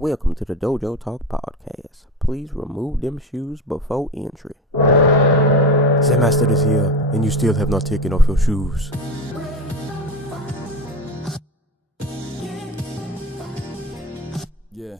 welcome to the Dojo Talk Podcast. Please remove them shoes before entry. Sam Master is here, and you still have not taken off your shoes. Yeah.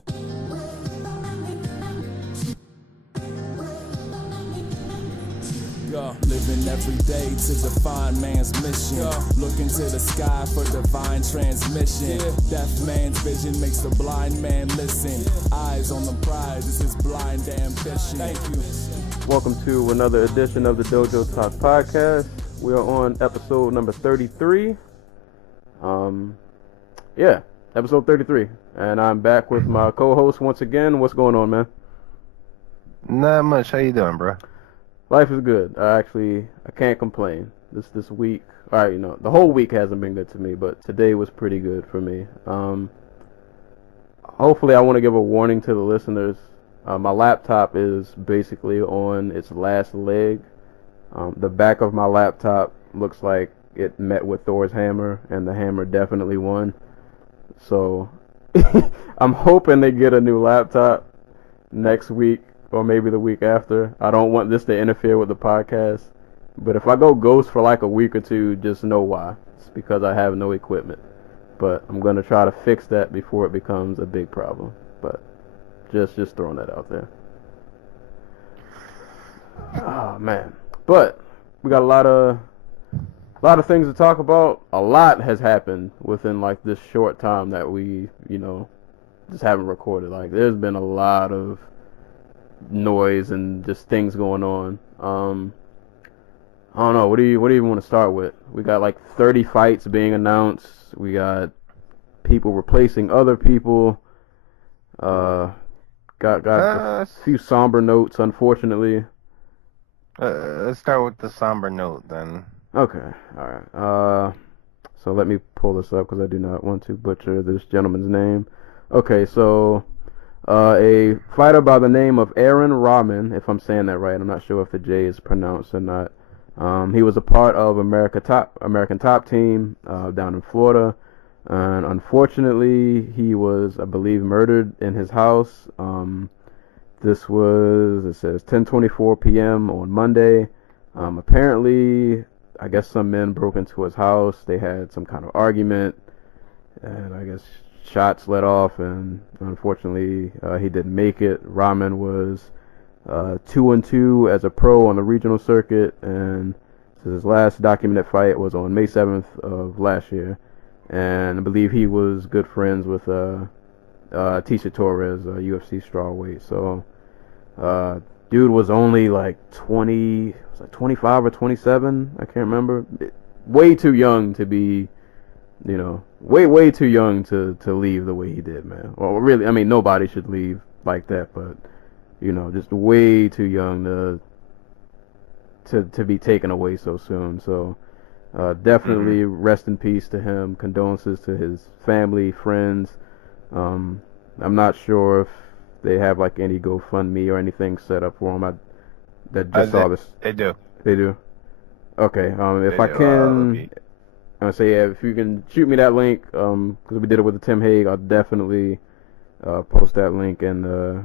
Living every day to define man's mission. Looking to the sky for divine transmission. Deaf man's vision makes the blind man listen. Eyes on the prize, this is blind ambition. Thank you. Welcome to another edition of the Dojo Talk Podcast. We are on episode number 33. Episode 33. And I'm back with my co-host once again. What's going on, man? Not much. How you doing, bro? Life is good. I can't complain. This week, the whole week hasn't been good to me, but today was pretty good for me. Hopefully, I want to give a warning to the listeners. My laptop is basically on its last leg. The back of my laptop looks like it met with Thor's hammer, and the hammer definitely won. So, I'm hoping they get a new laptop next week. Or maybe the week after. I don't want this to interfere with the podcast. But if I go ghost for like a week or two, just know why. It's because I have no equipment. But I'm going to try to fix that before it becomes a big problem. But just throwing that out there. Oh, man. But we got a lot of things to talk about. A lot has happened within like this short time that we, just haven't recorded. Like there's been a lot of noise and just things going on. I don't know. What do you even want to start with? We got like 30 fights being announced. We got people replacing other people. Got a few somber notes, unfortunately. Let's start with the somber note then. Okay. All right. So let me pull this up because I do not want to butcher this gentleman's name. Okay. So. A fighter by the name of Aaron Rajman, if I'm saying that right. I'm not sure if the J is pronounced or not. He was a part of American Top Team down in Florida. And unfortunately, he was, I believe, murdered in his house. This was, it says, 10:24 p.m. on Monday. Apparently, I guess some men broke into his house. They had some kind of argument. And I guess shots let off, and unfortunately he didn't make it. Rajman was 2-2 as a pro on the regional circuit, and his last documented fight was on May 7th of last year, and I believe he was good friends with Tisha Torres, a UFC strawweight. So dude was only like 25 or 27, I can't remember. Way too young to be, way too young to leave the way he did, man. Well, really, I mean, nobody should leave like that, but, just way too young to be taken away so soon. So, definitely rest in peace to him. Condolences to his family, friends. I'm not sure if they have, like, any GoFundMe or anything set up for him. Saw this. They do. They do? Okay, if I can... I say, yeah, if you can shoot me that link, because we did it with the Tim Hague, I'll definitely post that link in the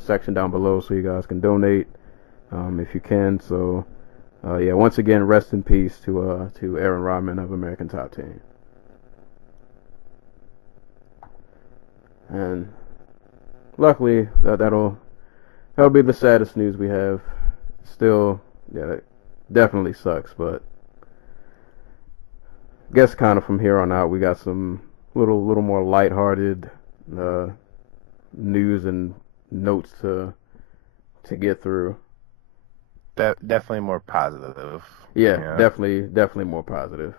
section down below so you guys can donate if you can. So, once again, rest in peace to Aaron Rajman of American Top Team. And luckily, that'll be the saddest news we have. Still, yeah, it definitely sucks, but. Guess kind of from here on out we got some little more lighthearted news and notes to get through. Definitely more positive. Yeah, definitely more positive.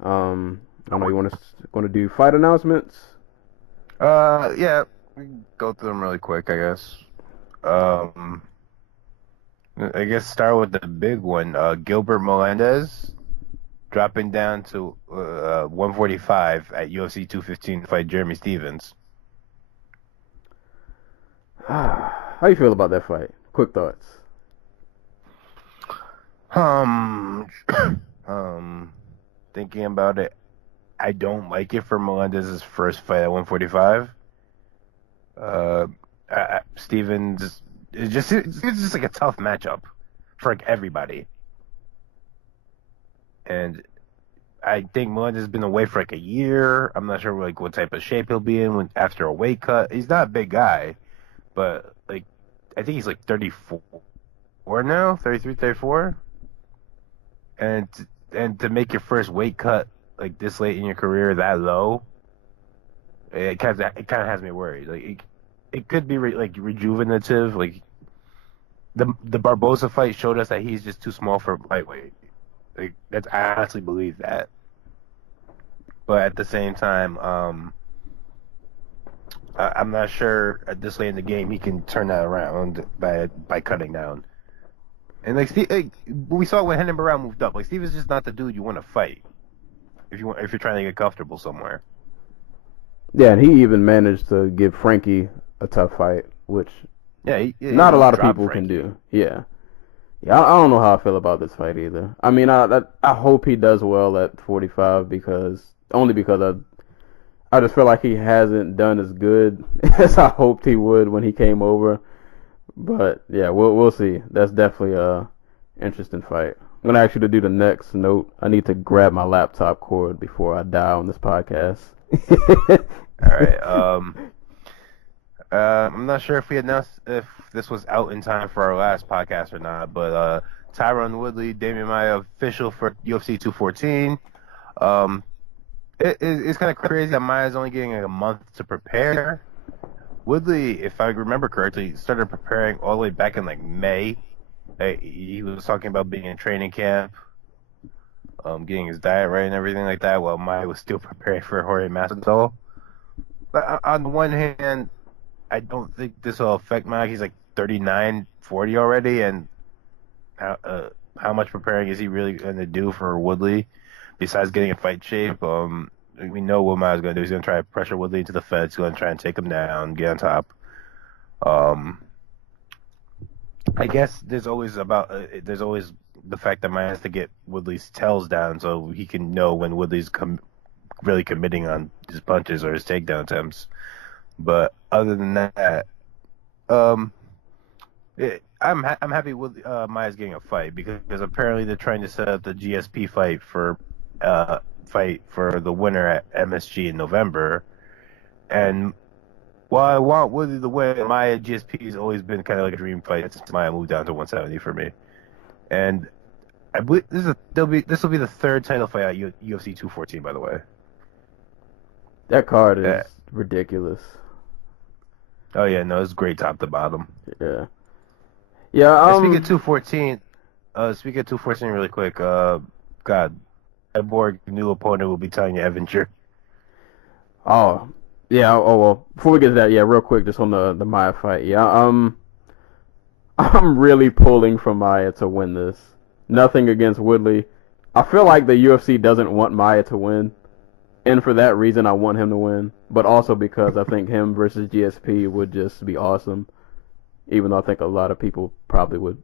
I don't know. You want to do fight announcements? Yeah, we can go through them really quick, I guess. I guess start with the big one. Gilbert Melendez dropping down to 145 at UFC 215 to fight Jeremy Stephens. How you feel about that fight? Quick thoughts. Thinking about it, I don't like it for Melendez's first fight at 145. Uh, Stevens it's just like a tough matchup for like everybody, and I think Melendez has been away for like a year. I'm not sure like what type of shape he'll be in after a weight cut. He's not a big guy, but like I think he's like 34 now, 33, 34, and to make your first weight cut like this late in your career that low, it kind of has me worried. Like it could be like rejuvenative. Like the Barboza fight showed us that he's just too small for lightweight. Like I honestly believe that. But at the same time, I'm not sure at this late in the game he can turn that around by cutting down. And like Steve, like, we saw when Renan Barão moved up. Like Steve is just not the dude you want to fight if you're trying to get comfortable somewhere. Yeah, and he even managed to give Frankie a tough fight, which not a lot of people can do. Yeah. Yeah, I don't know how I feel about this fight either. I mean, I hope he does well at 45 because I just feel like he hasn't done as good as I hoped he would when he came over. But yeah, we'll see. That's definitely a interesting fight. I'm gonna ask you to do the next note. I need to grab my laptop cord before I die on this podcast. All right. I'm not sure if we announced if this was out in time for our last podcast or not, but Tyron Woodley, Damian Maia official for UFC 214. It's kind of crazy that Maia's only getting like a month to prepare. Woodley, if I remember correctly, started preparing all the way back in like May. He was talking about being in training camp, getting his diet right and everything like that, while Maia was still preparing for Jorge Masvidal. But on the one hand, I don't think this will affect Maia. He's like 39, 40 already, and how much preparing is he really going to do for Woodley besides getting in fight shape? We know what Maia's going to do. He's going to try to pressure Woodley into the fence. He's going to try and take him down, get on top. I guess there's always the fact that Maia has to get Woodley's tells down so he can know when Woodley's really committing on his punches or his takedown attempts. But other than that, I'm happy with Maia's getting a fight because apparently they're trying to set up the GSP fight for the winner at MSG in November. And while I want Woodley to win, Maia GSP has always been kind of like a dream fight since Maia moved down to 170 for me. And I believe this will be the third title fight at UFC 214, by the way. That card is ridiculous. Oh yeah, no, it's great top to bottom. Yeah. Yeah. Speaking of 214, really quick. God, Cyborg new opponent will be telling you Evanger. Oh, yeah. Oh well. Before we get to that, yeah, real quick, just on the Maia fight. Yeah. I'm really pulling for Maia to win this. Nothing against Woodley. I feel like the UFC doesn't want Maia to win. And for that reason, I want him to win. But also because I think him versus GSP would just be awesome. Even though I think a lot of people probably would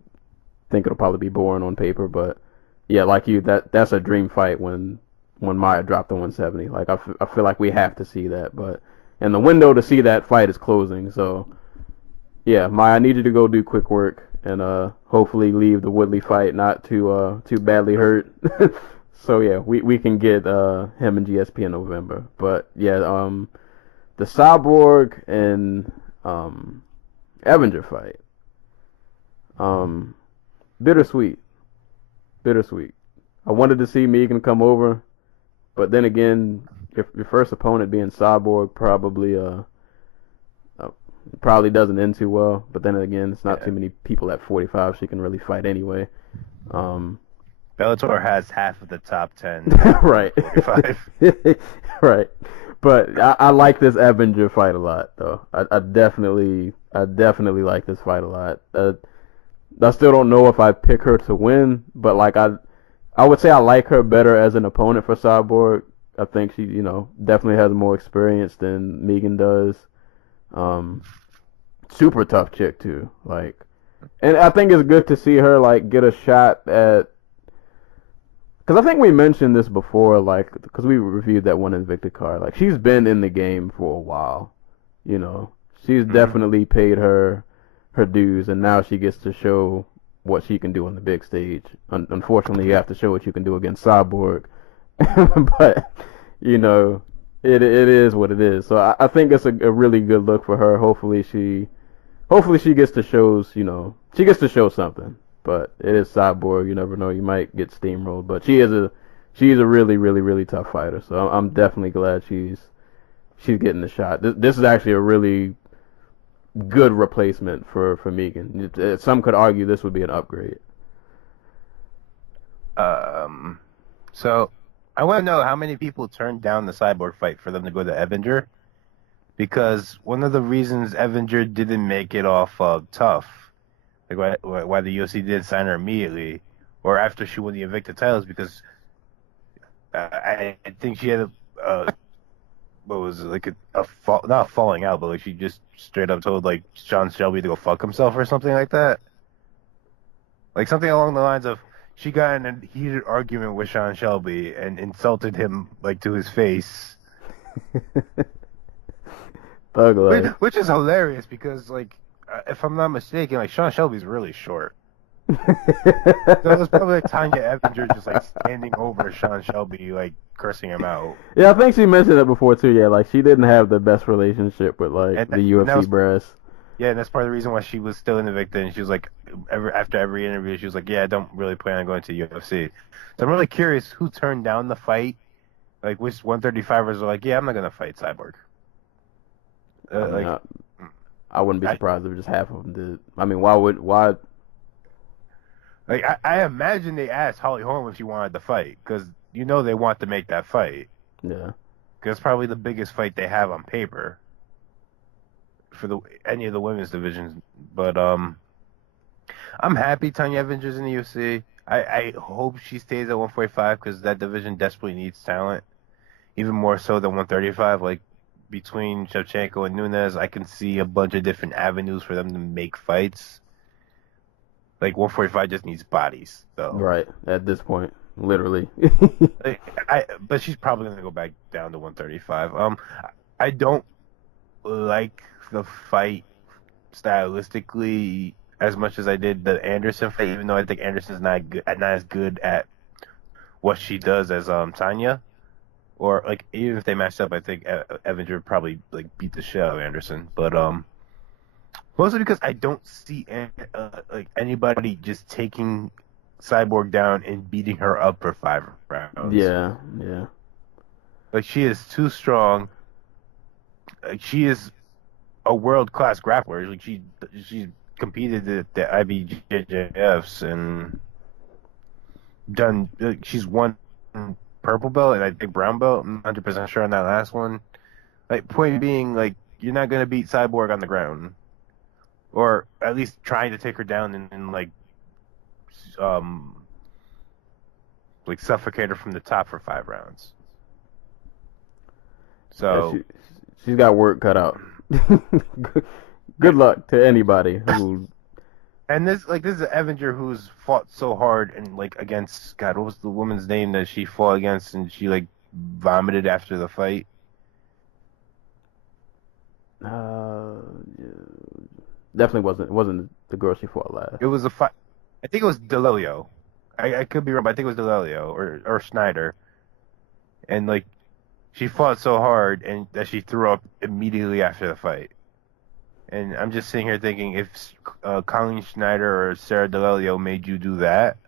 think it'll probably be boring on paper. But yeah, like you, that's a dream fight when Maia dropped the 170. Like I feel like we have to see that. And the window to see that fight is closing. So yeah, Maia, I need you to go do quick work and hopefully leave the Woodley fight not too badly hurt. So yeah, we can get him and GSP in November. But yeah, the Cyborg and Evanger fight. Bittersweet. I wanted to see Megan come over, but then again, your first opponent being Cyborg probably doesn't end too well. But then again, it's not too many people at 45 she can really fight anyway. Bellator has half of the top 10. Right. Right. But I like this Evanger fight a lot, though. I definitely like this fight a lot. I still don't know if I pick her to win, but like I would say I like her better as an opponent for Cyborg. I think she, definitely has more experience than Megan does. Super tough chick too. And I think it's good to see her get a shot at. Because I think we mentioned this before, because we reviewed that one Invicta card. She's been in the game for a while, she's definitely paid her dues, and now she gets to show what she can do on the big stage. Unfortunately, you have to show what you can do against Cyborg, but you know, it is what it is. So I think it's a really good look for her. Hopefully she gets to she gets to show something. But it is Cyborg. You never know. You might get steamrolled. But she's a really, really, really tough fighter. So I'm definitely glad she's getting the shot. This is actually a really good replacement for Megan. Some could argue this would be an upgrade. So I want to know how many people turned down the Cyborg fight for them to go to Evinger, because one of the reasons Evinger didn't make it off tough, like why the UFC didn't sign her immediately or after she won the Invicta titles, because I think she had what was it, like not a falling out, but like she just straight up told like Sean Shelby to go fuck himself or something like that. Like something along the lines of she got in a heated argument with Sean Shelby and insulted him like to his face. Thug life. Which is hilarious because like if I'm not mistaken, like Sean Shelby's really short. So it was probably like Tanya Evinger just like standing over Sean Shelby, like cursing him out. Yeah, I think she mentioned that before too. Yeah, like she didn't have the best relationship with like the UFC brass. Yeah, and that's part of the reason why she was still in Invicta, and she was like, after every interview, she was like, yeah, I don't really plan on going to UFC. So I'm really curious who turned down the fight, like which 135ers are like, yeah, I'm not gonna fight Cyborg. I wouldn't be surprised if just half of them did. I mean, why? Like, I imagine they asked Holly Holm if she wanted to fight, because you know they want to make that fight. Yeah. Because it's probably the biggest fight they have on paper for any of the women's divisions. But I'm happy Tanya Evinger's in the UFC. I hope she stays at 145 because that division desperately needs talent, even more so than 135. Like, between Shevchenko and Nunes, I can see a bunch of different avenues for them to make fights. Like 145 just needs bodies, though. Right at this point, literally. But she's probably gonna go back down to 135. I don't like the fight stylistically as much as I did the Anderson fight, even though I think Anderson's not as good at what she does as Tanya. Or like even if they matched up, I think Evinger would probably like beat the shit out of Anderson. But mostly because I don't see like anybody just taking Cyborg down and beating her up for 5 rounds. Yeah. Like she is too strong. Like she is a world-class grappler. Like she competed at the IBJJFs and done. Like, she's won purple belt and I think brown belt. I'm 100% sure on that last one. Like point being, like you're not gonna beat Cyborg on the ground. Or at least trying to take her down and like suffocate her from the top for 5 rounds. So yeah, she's got work cut out. Good luck to anybody who. And this is Evinger who's fought so hard and like against God, what was the woman's name that she fought against and she like vomited after the fight? Definitely wasn't the girl she fought last. It was a fight. I think it was Delelio. I could be wrong, but I think it was Delelio or Schneider. And like, she fought so hard and that she threw up immediately after the fight. And I'm just sitting here thinking, if Colleen Schneider or Sarah Delelio made you do that,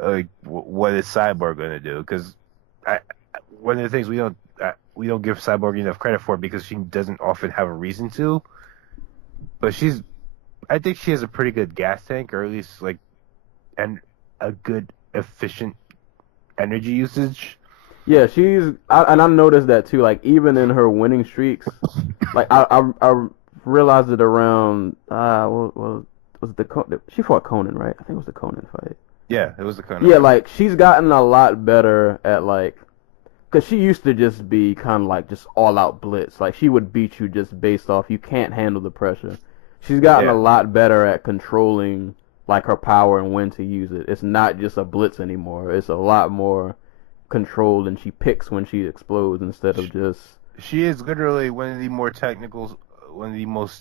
like, what is Cyborg gonna do? Because one of the things we don't give Cyborg enough credit for because she doesn't often have a reason to. But I think she has a pretty good gas tank, or at least like, and a good efficient energy usage. Yeah, I noticed that too. Like even in her winning streaks, like I realized it around was it she fought Conan, right? I think it was the Conan fight. Yeah, it was the Conan. Yeah, like she's gotten a lot better at like, cause she used to just be kind of like just all out blitz. Like she would beat you just based off you can't handle the pressure. She's gotten a lot better at controlling like her power and when to use it. It's not just a blitz anymore. It's a lot more controlled, and she picks when she explodes instead of just. She is literally one of the most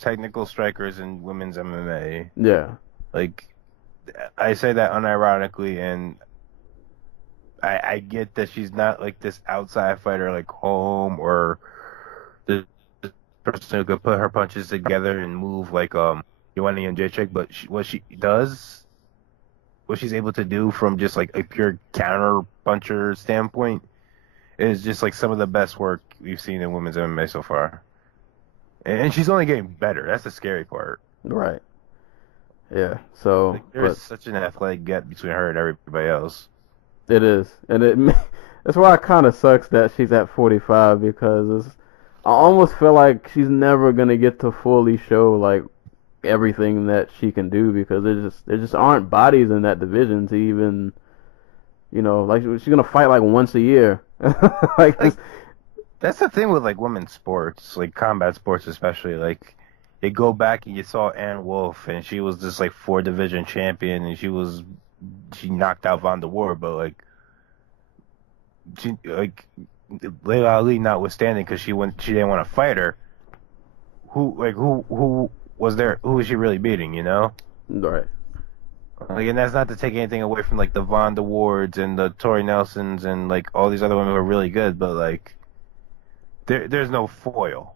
technical strikers in women's MMA. Yeah. Like, I say that unironically, and I get that she's not like this outside fighter like Holm or the person who could put her punches together and move like Joanna Jędrzejczyk, but what she's able to do from just like a pure counter puncher standpoint is just like some of the best work we've seen in women's MMA so far. And she's only getting better. That's the scary part. Right. Yeah. So Like, there's such an athletic gap between her and everybody else. it is, and that's why it kind of sucks that she's at 45 because I almost feel like she's never gonna get to fully show like everything that she can do because there just aren't bodies in that division to even, like she's gonna fight like once a year. like That's the thing with like women's sports, like combat sports especially. Like, you go back and you saw Ann Wolf, and she was just like 4 division champion, and she knocked out Von der War, but like Layla Ali notwithstanding, because she didn't want to fight her. Who was there? Who was she really beating? Right. Like, and that's not to take anything away from like the Von der Wards and the Tori Nelsons and like all these other women who are really good, but like there's no foil.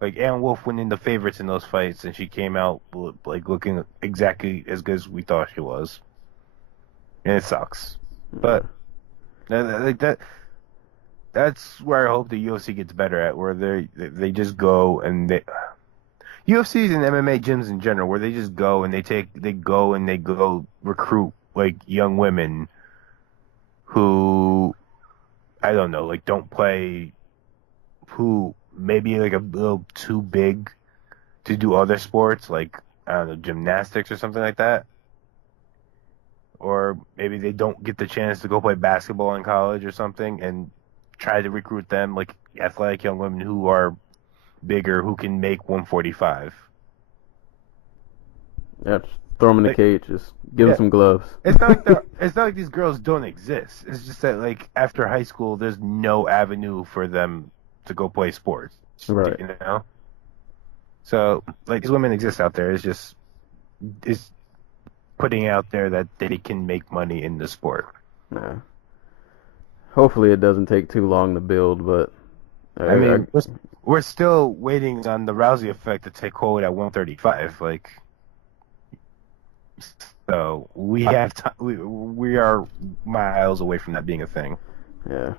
Like, Ann Wolf went in the favorites in those fights, and she came out like looking exactly as good as we thought she was, and it sucks. But like that's where I hope the UFC gets better at, where they just go and UFCs and MMA gyms in general, where they just go and they go recruit like young women who, I don't know, like don't play, who maybe like a little too big to do other sports, like, I don't know, gymnastics or something like that. Or maybe they don't get the chance to go play basketball in college or something, and try to recruit them, like athletic young women who are bigger, who can make 145. Yeah, just throw them in the cage. Just give them some gloves. It's not like these girls don't exist. It's just that like after high school, there's no avenue for them to go play sports. Right. So like these women exist out there. It's putting out there that they can make money in the sport. Yeah. Hopefully it doesn't take too long to build, but I mean, we're still waiting on the Rousey effect to take hold at 135. Like, so we have we are miles away from that being a thing. Yeah.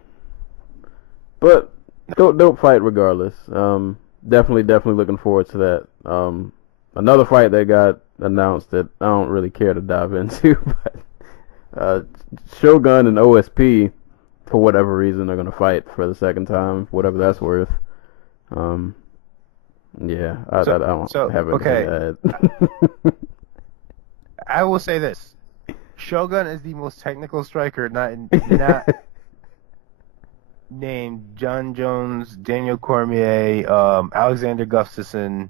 But dope fight regardless. Definitely looking forward to that. Another fight that got announced that I don't really care to dive into, but Shogun and OSP, for whatever reason, are gonna fight for the second time, whatever that's worth. Yeah, I don't have anything to add. I will say this: Shogun is the most technical striker, not named John Jones, Daniel Cormier, Alexander Gustafsson.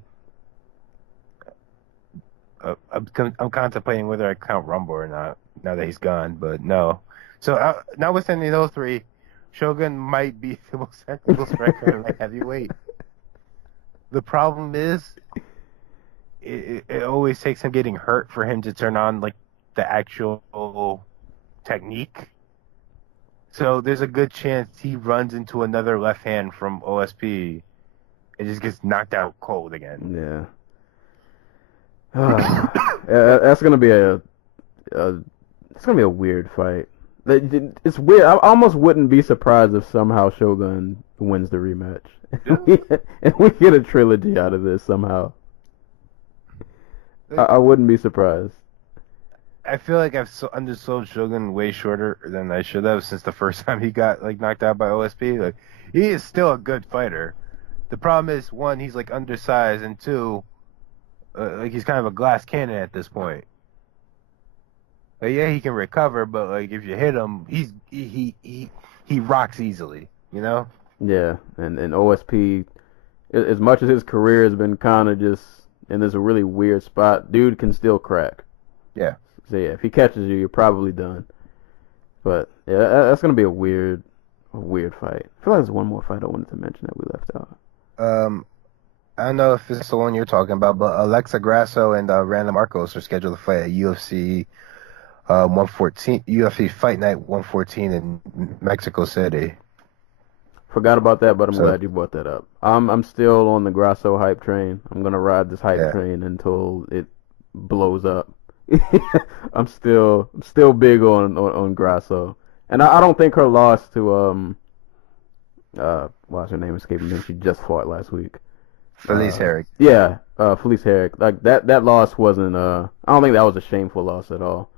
I'm contemplating whether I count Rumble or not now that he's gone, but no. So notwithstanding those three, Shogun might be the most technical striker in light heavyweight. The problem is, it always takes him getting hurt for him to turn on like the actual technique. So there's a good chance he runs into another left hand from OSP and just gets knocked out cold again. Yeah. That's gonna be it's gonna be a weird fight. It's weird. I almost wouldn't be surprised if somehow Shogun wins the rematch, and we get a trilogy out of this somehow. I wouldn't be surprised. I feel like I've undersold Shogun way shorter than I should have since the first time he got like knocked out by OSP. Like, he is still a good fighter. The problem is, one, he's like undersized, and two, like he's kind of a glass cannon at this point. Like, yeah, he can recover, but like if you hit him, he rocks easily, you know? Yeah, and OSP, as much as his career has been kind of just in this really weird spot, dude can still crack. Yeah. So yeah, if he catches you, you're probably done. But yeah, that's gonna be a weird a weird fight. I feel like there's one more fight I wanted to mention that we left out. I don't know if it's the one you're talking about, but Alexa Grasso and Randall Marcos are scheduled to fight at UFC 114, UFC Fight Night 114 in Mexico City. Forgot about that, but I'm glad you brought that up. I'm still on the Grasso hype train. I'm gonna ride this hype train until it blows up. I'm still big on Grasso, and I don't think her loss to why's her name escaping me? She just fought last week. Felice Herrig. Yeah, Felice Herrig. Like that loss wasn't. I don't think that was a shameful loss at all.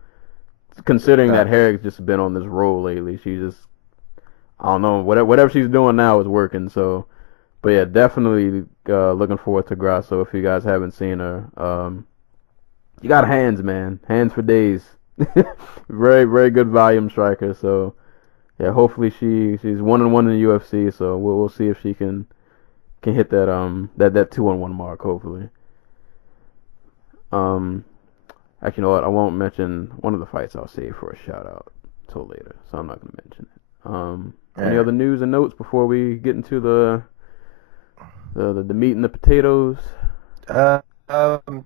Considering that Herrig's just been on this roll lately, she just, I don't know, whatever she's doing now is working. So, but yeah, definitely looking forward to Grasso. If you guys haven't seen her, you got hands, man, hands for days. Very, very good volume striker. So, yeah, hopefully she's 1-1 in the UFC. So we'll see if she can hit that 2-1 mark. Hopefully. Actually, you know what? I won't mention one of the fights. I'll save for a shout out till later, so I'm not going to mention it. Any other news and notes before we get into the meat and the potatoes?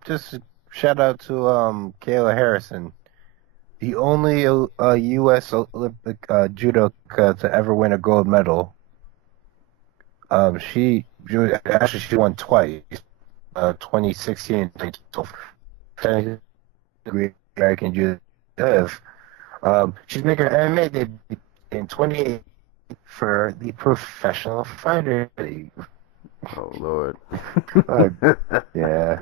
Just shout out to Kayla Harrison, the only U.S. Olympic judoka to ever win a gold medal. She won twice, 2016 and 2012. American judo. She's making her MMA debut in 2018 for the Professional Fighter League. Oh Lord. Yeah.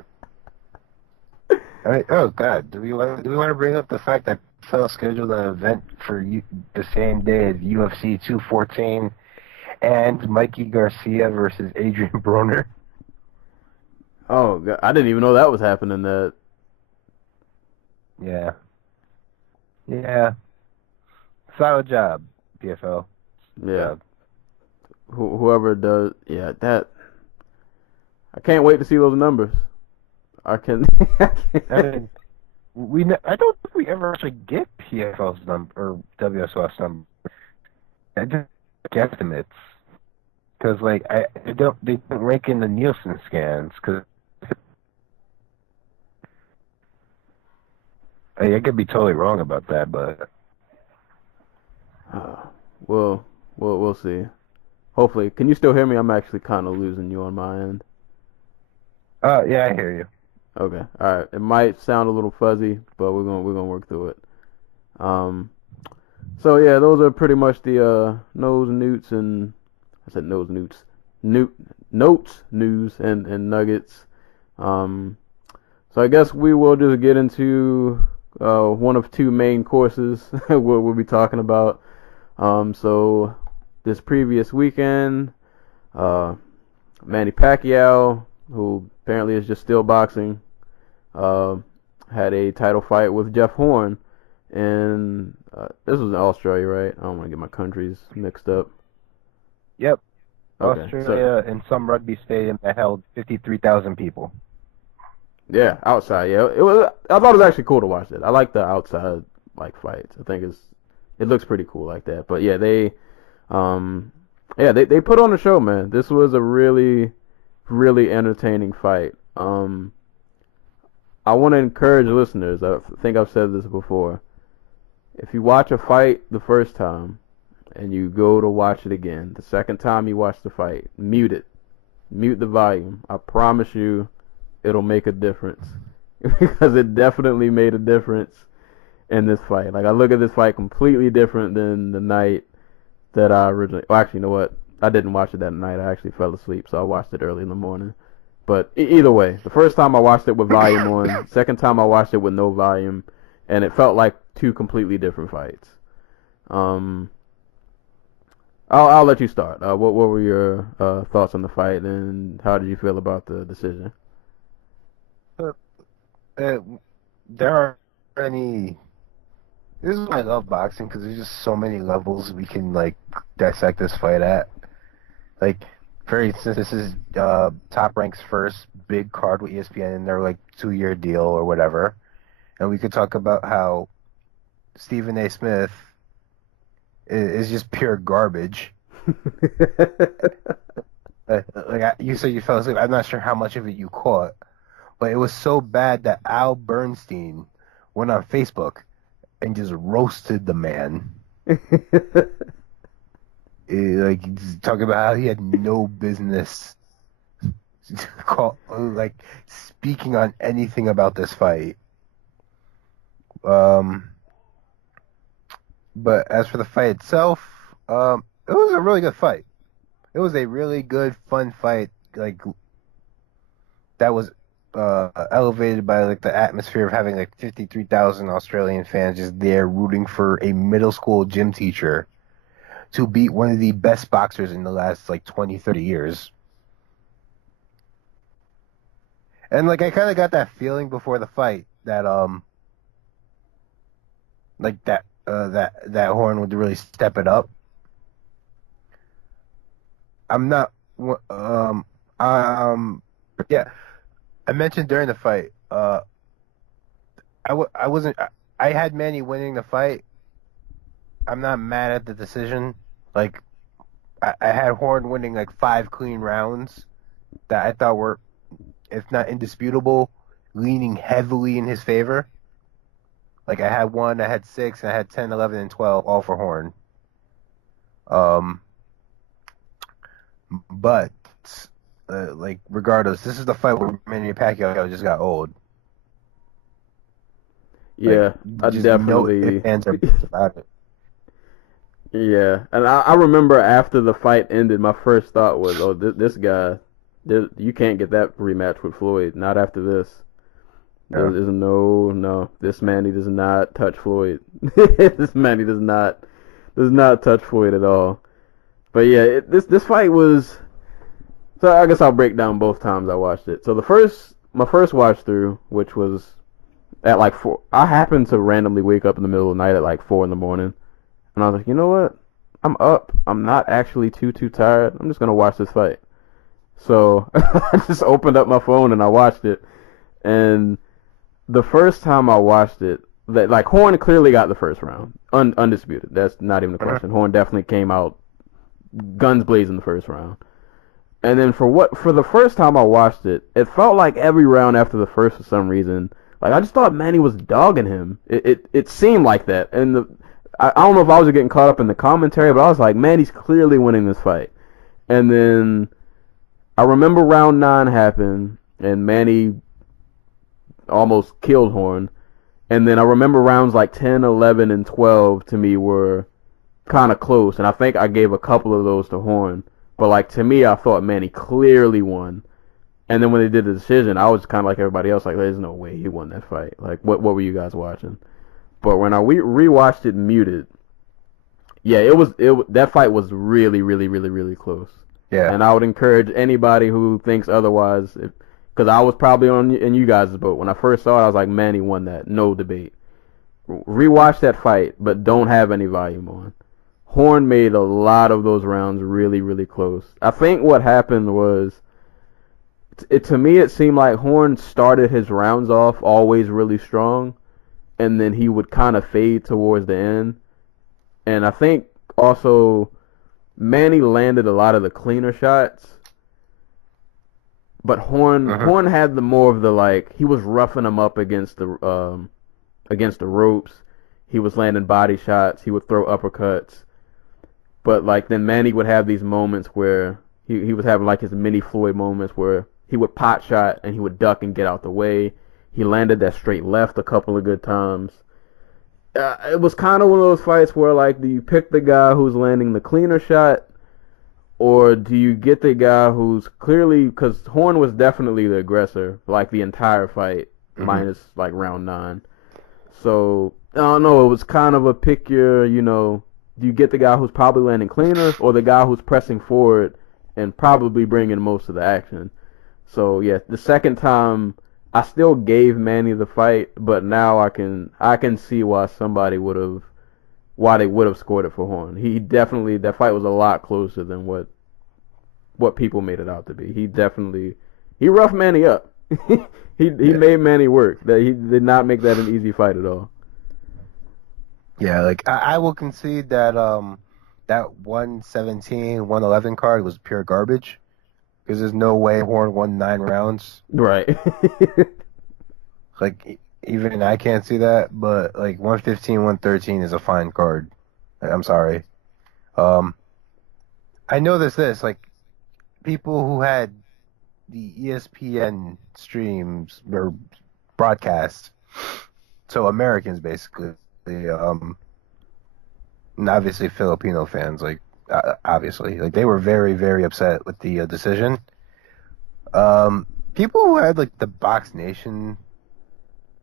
Oh God. Do we want to bring up the fact that Phil scheduled an event for the same day as UFC 214 and Mikey Garcia versus Adrian Broner? Oh God, I didn't even know that was happening. That. Yeah. Solid job, PFL. Yeah. Whoever does, that. I can't wait to see those numbers. I can. I don't think we ever actually get PFL's number or WSOS number. I just guesstimates, because they don't rank in the Nielsen scans because. I could be totally wrong about that, but we'll see. Hopefully, can you still hear me? I'm actually kind of losing you on my end. Yeah, I hear you. Okay, all right. It might sound a little fuzzy, but we're gonna work through it. So yeah, those are pretty much the notes, news, and nuggets. So I guess we will just get into one of two main courses we'll be talking about. So this previous weekend, Manny Pacquiao, who apparently is just still boxing, had a title fight with Jeff Horn, and this was in Australia, right? I don't want to get my countries mixed up. Yep. Okay, Australia, in some rugby stadium that held 53,000 people. Yeah, outside. Yeah, it was. I thought it was actually cool to watch it. I like the outside fights. I think it looks pretty cool like that. But yeah, they put on a show, man. This was a really, really entertaining fight. I want to encourage listeners. I think I've said this before. If you watch a fight the first time and you go to watch it again, the second time you watch the fight, mute it. Mute the volume. I promise you, it'll make a difference. Because it definitely made a difference in this fight. Like, I look at this fight completely different than the night that I originally... Well, actually, you know what? I didn't watch it that night. I actually fell asleep, so I watched it early in the morning. But either way, the first time I watched it with volume on, second time I watched it with no volume, and it felt like two completely different fights. I'll let you start. What were your thoughts on the fight, and how did you feel about the decision? There aren't any. This is why I love boxing, because there's just so many levels we can dissect this fight at. For instance, this is Top Rank's first big card with ESPN in their 2-year deal or whatever, and we could talk about how Stephen A. Smith is just pure garbage, You said you fell asleep. I'm not sure how much of it you caught, but it was so bad that Al Bernstein went on Facebook and just roasted the man. He's talking about how he had no business speaking on anything about this fight. But as for the fight itself, it was a really good fight. It was a really good, fun fight. That was elevated by the atmosphere of having 53,000 Australian fans just there rooting for a middle school gym teacher to beat one of the best boxers in the last 20, 30 years. And I kind of got that feeling before the fight that that Horn would really step it up. I'm not yeah. I mentioned during the fight, I had Manny winning the fight. I'm not mad at the decision. I had Horn winning 5 clean rounds that I thought were, if not indisputable, leaning heavily in his favor. I had 1, I had 6, and I had 10, 11, and 12 all for Horn. But regardless, this is the fight where Manny Pacquiao just got old. Yeah, I definitely. No ifs, ands, or buts about it. Yeah, and I remember after the fight ended, my first thought was, "Oh, this guy, you can't get that rematch with Floyd. Not after this. Yeah. There's no. This Manny does not touch Floyd. This Manny does not touch Floyd at all." But yeah, this fight was. So I guess I'll break down both times I watched it. So my first watch through, which was at 4. I happened to randomly wake up in the middle of the night at 4 in the morning, and I was like, you know what? I'm up. I'm not actually too tired. I'm just gonna watch this fight. So I just opened up my phone and I watched it. And the first time I watched it, Horn clearly got the first round, undisputed. That's not even a question. Horn definitely came out guns blazing the first round. And then for the first time I watched it, it felt like every round after the first for some reason, I just thought Manny was dogging him. It seemed like that. And I don't know if I was getting caught up in the commentary, but I was like, Manny's clearly winning this fight. And then I remember round 9 happened, and Manny almost killed Horn. And then I remember rounds 10, 11, and 12 to me were kind of close, and I think I gave a couple of those to Horn. But to me, I thought Manny clearly won. And then when they did the decision, I was kind of like everybody else, there's no way he won that fight. What were you guys watching? But when I rewatched it muted, yeah, that fight was really, really, really, really close. Yeah. And I would encourage anybody who thinks otherwise, because I was probably in you guys' boat. When I first saw it, I was like, Manny won that, no debate. Rewatch that fight, but don't have any volume on. Horn made a lot of those rounds really, really close. I think what happened was, to me, it seemed like Horn started his rounds off always really strong, and then he would kind of fade towards the end. And I think also Manny landed a lot of the cleaner shots, but Horn had the more of the he was roughing him up against the ropes. He was landing body shots. He would throw uppercuts. But then Manny would have these moments where he was having his mini Floyd moments where he would pot shot and he would duck and get out the way. He landed that straight left a couple of good times. It was kind of one of those fights where do you pick the guy who's landing the cleaner shot, or do you get the guy who's clearly, because Horn was definitely the aggressor the entire fight minus round 9. So I don't know. It was kind of a pick your, do you get the guy who's probably landing cleaner or the guy who's pressing forward and probably bringing most of the action? So, yeah, the second time, I still gave Manny the fight, but now I can see why they would have scored it for Horn. He definitely, that fight was a lot closer than what people made it out to be. He roughed Manny up. he made Manny work. He did not make that an easy fight at all. Yeah, I will concede that that 117, 111 card was pure garbage. Because there's no way Horn won 9 rounds. Right. Like, even I can't see that, but, like, 115, 113 is a fine card. I'm sorry. I know this, like, people who had the ESPN streams or broadcast, so Americans, basically, and obviously Filipino fans, like, obviously, like, they were very, very upset with the decision. People who had, like, the Box Nation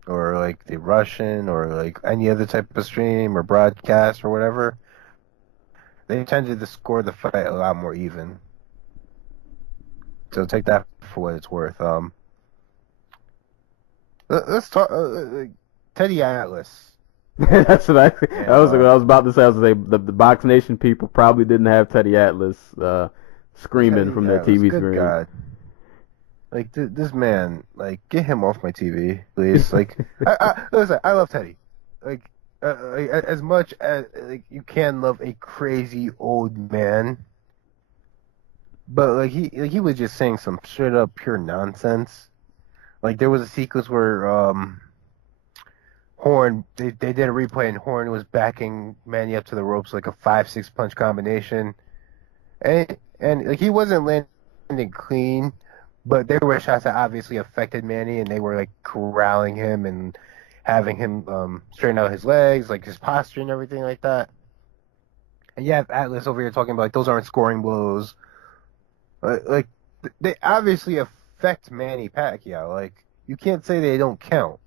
or like the Russian or like any other type of stream or broadcast or whatever, they tended to score the fight a lot more even. So take that for what it's worth. Let's talk Teddy Atlas. That's what I was about to say. I was gonna say the Box Nation people probably didn't have Teddy Atlas screaming Teddy from their Atlas, TV good screen. God. Like, this man, like, get him off my TV, please. Like, listen, I love Teddy. Like, as much as, like, you can love a crazy old man, but, like, he was just saying some straight up pure nonsense. Like, there was a sequence where, Horn, they did a replay and Horn was backing Manny up to the ropes like a 5-6 punch combination. And like, he wasn't landing clean, but there were shots that obviously affected Manny, and they were like corralling him and having him straighten out his legs, like his posture and everything like that. And you have Atlas over here talking about like those aren't scoring blows. Like they obviously affect Manny Pacquiao. Like, you can't say they don't count.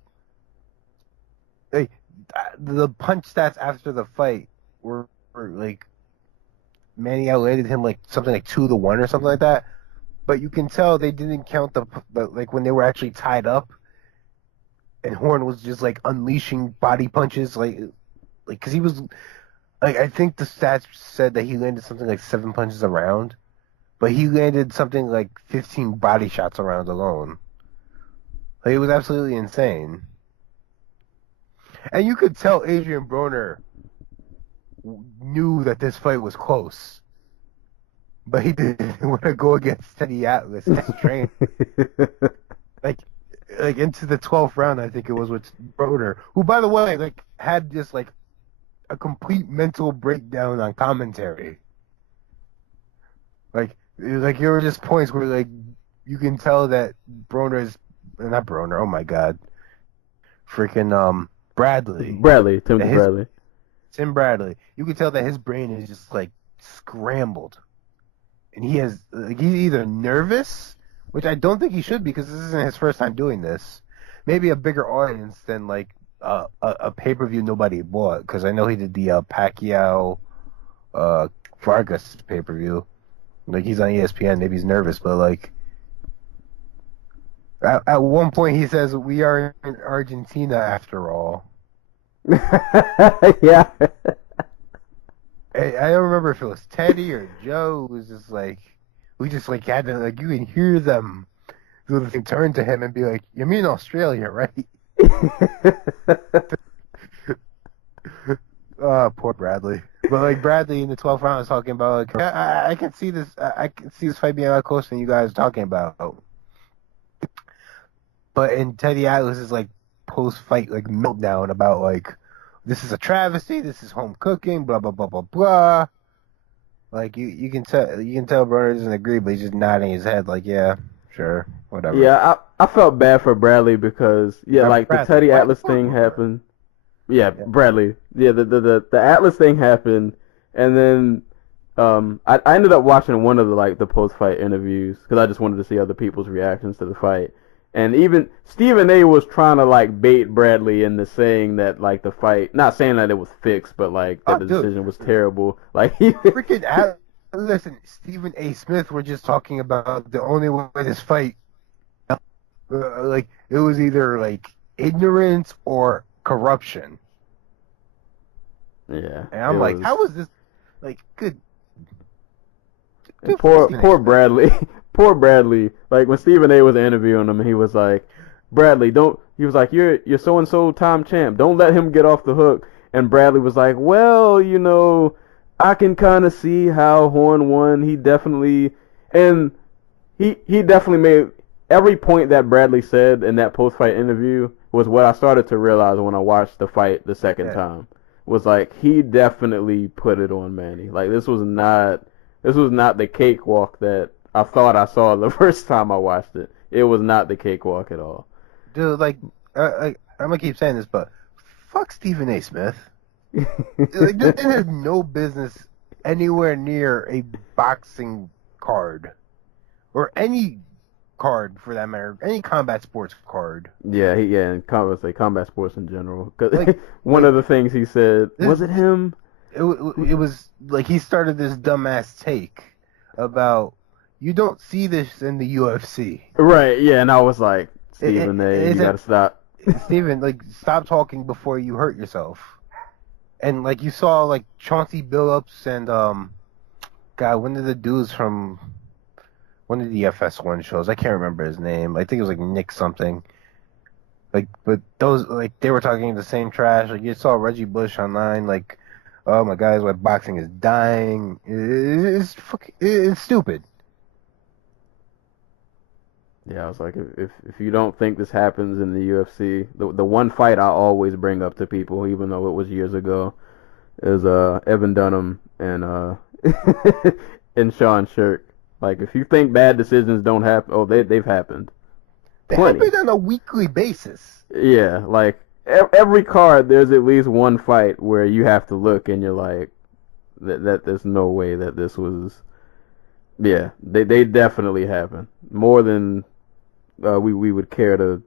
Like, the punch stats after the fight were like Manny outlanded him like something like 2-1 or something like that. But you can tell they didn't count the like when they were actually tied up, and Horn was just like unleashing body punches, like because he was like, I think the stats said that he landed something like 7 punches a round, but he landed something like 15 body shots a round alone. Like, it was absolutely insane, and you could tell Adrian Broner knew that this fight was close. But he didn't want to go against Teddy Atlas, his trainer. like into the 12th round, I think it was with Broder, who, by the way, like had just like a complete mental breakdown on commentary. Like there were just points where like you can tell that not Broner. Oh my God, freaking Bradley, Tim Bradley. You can tell that his brain is just like scrambled. And he's either nervous, which I don't think he should because this isn't his first time doing this. Maybe a bigger audience than like a pay-per-view nobody bought, because I know he did the Pacquiao Vargas pay-per-view. Like, he's on ESPN, maybe he's nervous, but like at one point he says, "We are in Argentina after all." Yeah. I don't remember if it was Teddy or Joe who was just like, we just like had to, like, you can hear them do the thing, turn to him and be like, "You mean Australia, right?" Poor Bradley. But like, Bradley in the 12th round was talking about like, I can see this. I can see this fight being a lot closer than you guys are talking about. But in Teddy Atlas's like post-fight like meltdown about like, this is a travesty, this is home cooking, blah blah blah blah blah. Like, you can tell Broner doesn't agree, but he's just nodding his head like, yeah, sure, whatever. Yeah, I felt bad for Bradley because like Bradley. the Teddy Atlas thing happened. Yeah, Bradley. Yeah, the Atlas thing happened, and then I ended up watching one of the post-fight interviews because I just wanted to see other people's reactions to the fight. And even Stephen A was trying to like bait Bradley into saying that like the fight, not saying that it was fixed, but like that the decision was terrible. Like, listen, Stephen A. Smith were just talking about the only way this fight, like, it was either like ignorance or corruption. Yeah. And I'm like, how is this like good? Poor Bradley. Poor Bradley. Like, when Stephen A was interviewing him, he was like, "Bradley, don't." He was like, "You're so and so time champ. Don't let him get off the hook." And Bradley was like, "Well, I can kind of see how Horn won. He definitely, and he definitely made every point that Bradley said in that post-fight interview was what I started to realize when I watched the fight the second Yeah. time. Was like he definitely put it on Manny. Like this was not the cakewalk that I thought I saw the first time I watched it. It was not the cakewalk at all. Dude, like, I'm gonna keep saying this, but fuck Stephen A. Smith. Like, this thing has no business anywhere near a boxing card or any card for that matter, any combat sports card. and combat sports in general. 'Cause Like- one of the things he said, This- was it him? It was like he started this dumbass take about you don't see this in the UFC. Right, yeah, and I was like, Stephen A, you gotta stop. Steven, like, stop talking before you hurt yourself. And like you saw like Chauncey Billups and God, one of the dudes from one of the FS1 shows, I can't remember his name. I think it was like Nick something. Like, but those, like, they were talking the same trash. Like, you saw Reggie Bush online, like, oh my God, why boxing is dying. It's stupid. Yeah, I was like, if you don't think this happens in the UFC, the one fight I always bring up to people, even though it was years ago, is Evan Dunham and and Sean Shirk. Like, if you think bad decisions don't happen, they've happened. They Plenty. happen on a weekly basis. Yeah, like every card, there's at least one fight where you have to look and you're like, that there's no way that this was. Yeah, they definitely happen more than we would care to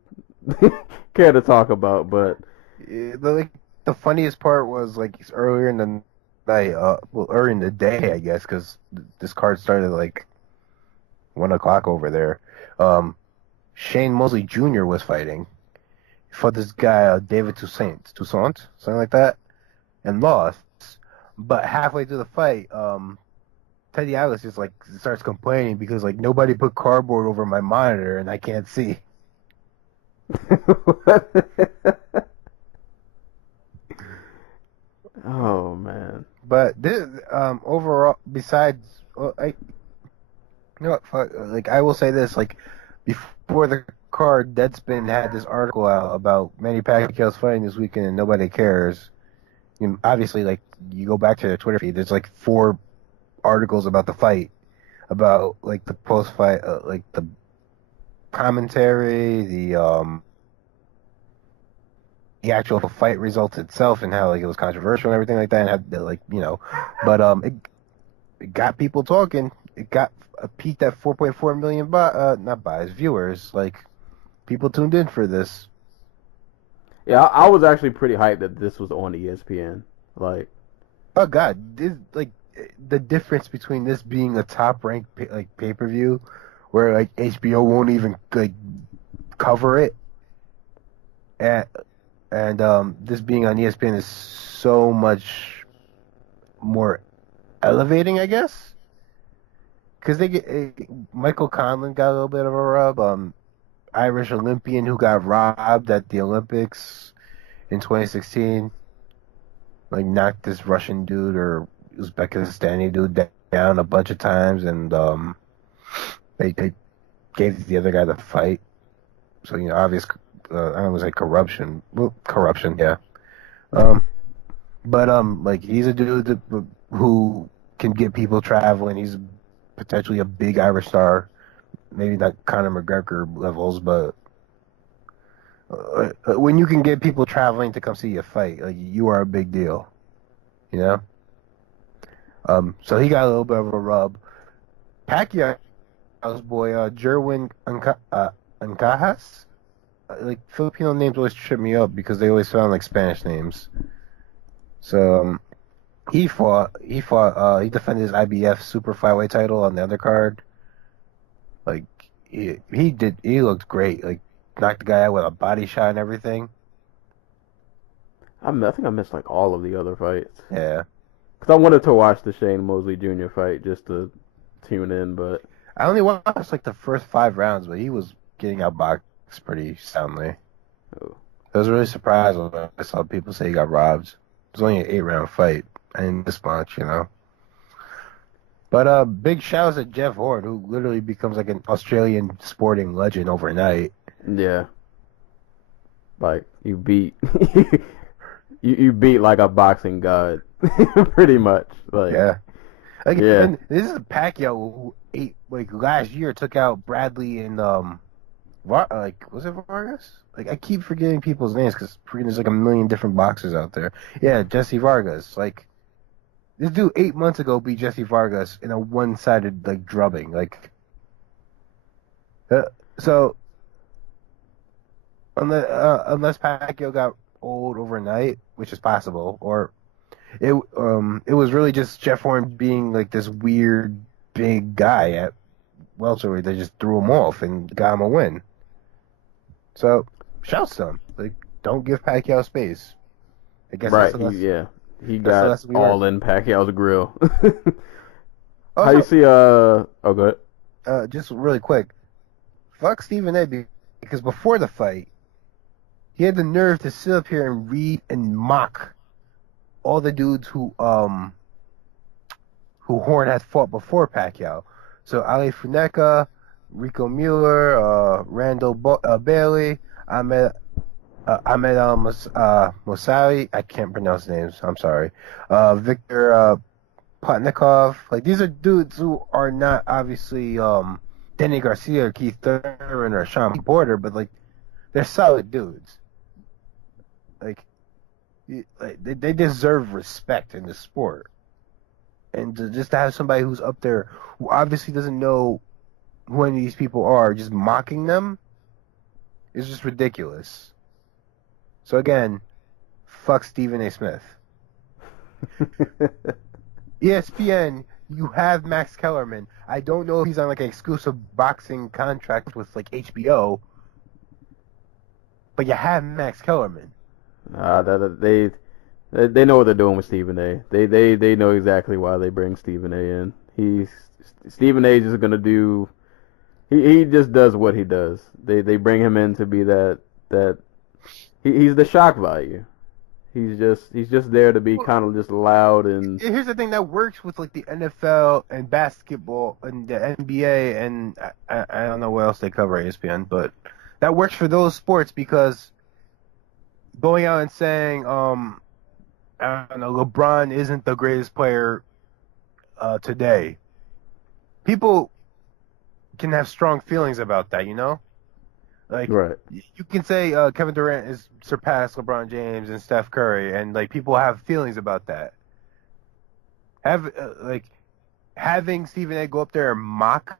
care to talk about. But The funniest part was like earlier in the night, earlier in the day, I guess, because this card started like 1 o'clock over there. Shane Mosley Jr. was fighting. He fought this guy, David Toussaint, something like that, and lost. But halfway through the fight, Teddy Atlas just like starts complaining because like nobody put cardboard over my monitor and I can't see. oh man. But this, overall, besides, you know what? Fuck, like I will say this, like before the card, Deadspin had this article out about Manny Pacquiao's fighting this weekend and nobody cares. You know, obviously, like you go back to their Twitter feed, there's like 4 articles about the fight, about like the post fight, like the commentary, the actual fight results itself, and how like it was controversial and everything like that, and how, like, you know, but it got people talking. It got peaked at 4.4 million not buys, viewers. Like people tuned in for this. Yeah, I was actually pretty hyped that this was on ESPN. Like, Oh God, this, like the difference between this being a top ranked like pay per view, where like HBO won't even like cover it, and this being on ESPN is so much more elevating, I guess, because they get Michael Conlon got a little bit of a rub, Irish Olympian who got robbed at the Olympics in 2016, like knocked this Russian dude or Uzbekistani dude down a bunch of times, and they gave the other guy the fight. So, you know, obvious, I don't want to say corruption. Well, corruption, yeah. But like he's a dude who can get people traveling. He's potentially a big Irish star. Maybe not Conor McGregor levels, but when you can get people traveling to come see you fight, like you are a big deal, you know. So he got a little bit of a rub. Pacquiao's boy, Jerwin Ancajas. Like Filipino names always trip me up because they always sound like Spanish names. So he defended his IBF super flyweight title on the undercard. Like he looked great. Like knocked the guy out with a body shot and everything. I think I missed like all of the other fights. Yeah. Because I wanted to watch the Shane Mosley Jr. fight just to tune in, but I only watched like the first 5 rounds, but he was getting outboxed pretty soundly. Oh. I was really surprised when I saw people say he got robbed. It was only an 8-round fight. I didn't miss much, you know. But big shouts at Jeff Horn, who literally becomes like an Australian sporting legend overnight. Yeah. Like you beat you beat like a boxing god, pretty much. Like Yeah. Like, yeah, and this is Pacquiao who last year took out Bradley and was it Vargas? Like I keep forgetting people's names because there's like a million different boxers out there. Yeah, Jesse Vargas. Like this dude 8 months ago beat Jesse Vargas in a one-sided like drubbing. Like so unless Pacquiao got old overnight, which is possible, or it was really just Jeff Horn being like this weird big guy at welterweight that just threw him off and got him a win. So shouts to him. Like don't give Pacquiao space. I guess right. that's He that's the got lesson we all learned. in Pacquiao's grill. How Also, you see? Oh, go ahead. just really quick, fuck Stephen A. Because before the fight, he had the nerve to sit up here and read and mock all the dudes who Horn had fought before Pacquiao. So Ali Funeka, Rico Mueller, Randall Bailey, Ahmed Mosawi. I can't pronounce names. I'm sorry. Victor Potnikov. Like these are dudes who are not obviously Danny Garcia or Keith Thurman or Sean Porter, but like they're solid dudes. Like they deserve respect in the sport. And just to have somebody who's up there who obviously doesn't know who any of these people are, just mocking them, is just ridiculous. So again, fuck Stephen A. Smith. ESPN, you have Max Kellerman. I don't know if he's on like an exclusive boxing contract with like HBO, but you have Max Kellerman. They know what they're doing with Stephen A. They know exactly why they bring Stephen A. in. Stephen A. just gonna do. He just does what he does. They bring him in to be that he's the shock value. He's just there to be kind of just loud and. Here's the thing that works with like the NFL and basketball and the NBA and I don't know what else they cover at ESPN, but that works for those sports because going out and saying I don't know, LeBron isn't the greatest player today. People can have strong feelings about that, you know? Like, Right. you can say Kevin Durant has surpassed LeBron James and Steph Curry, and like people have feelings about that. Having Stephen A. go up there and mock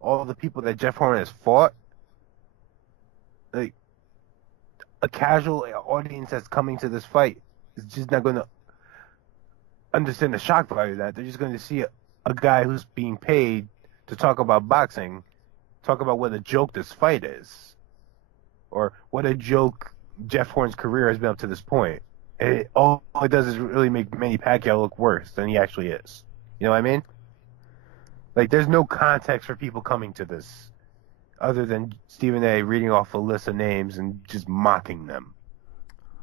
all the people that Jeff Horn has fought, like a casual audience that's coming to this fight is just not going to understand the shock value of that. They're just going to see a guy who's being paid to talk about boxing, talk about what a joke this fight is, or what a joke Jeff Horn's career has been up to this point. And all it does is really make Manny Pacquiao look worse than he actually is. You know what I mean? Like, there's no context for people coming to this other than Stephen A. reading off a list of names and just mocking them.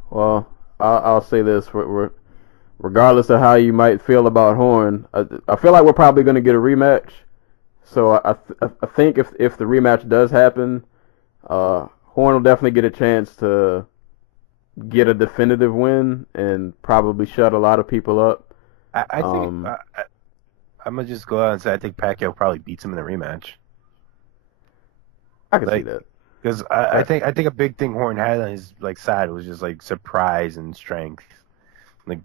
Well, I'll say this: regardless of how you might feel about Horn, I feel like we're probably going to get a rematch. So I think if the rematch does happen, Horn will definitely get a chance to get a definitive win and probably shut a lot of people up. I think I'm gonna just go out and say I think Pacquiao probably beats him in the rematch. I can see that. Because I think a big thing Horn had on his like side was just like surprise and strength. Like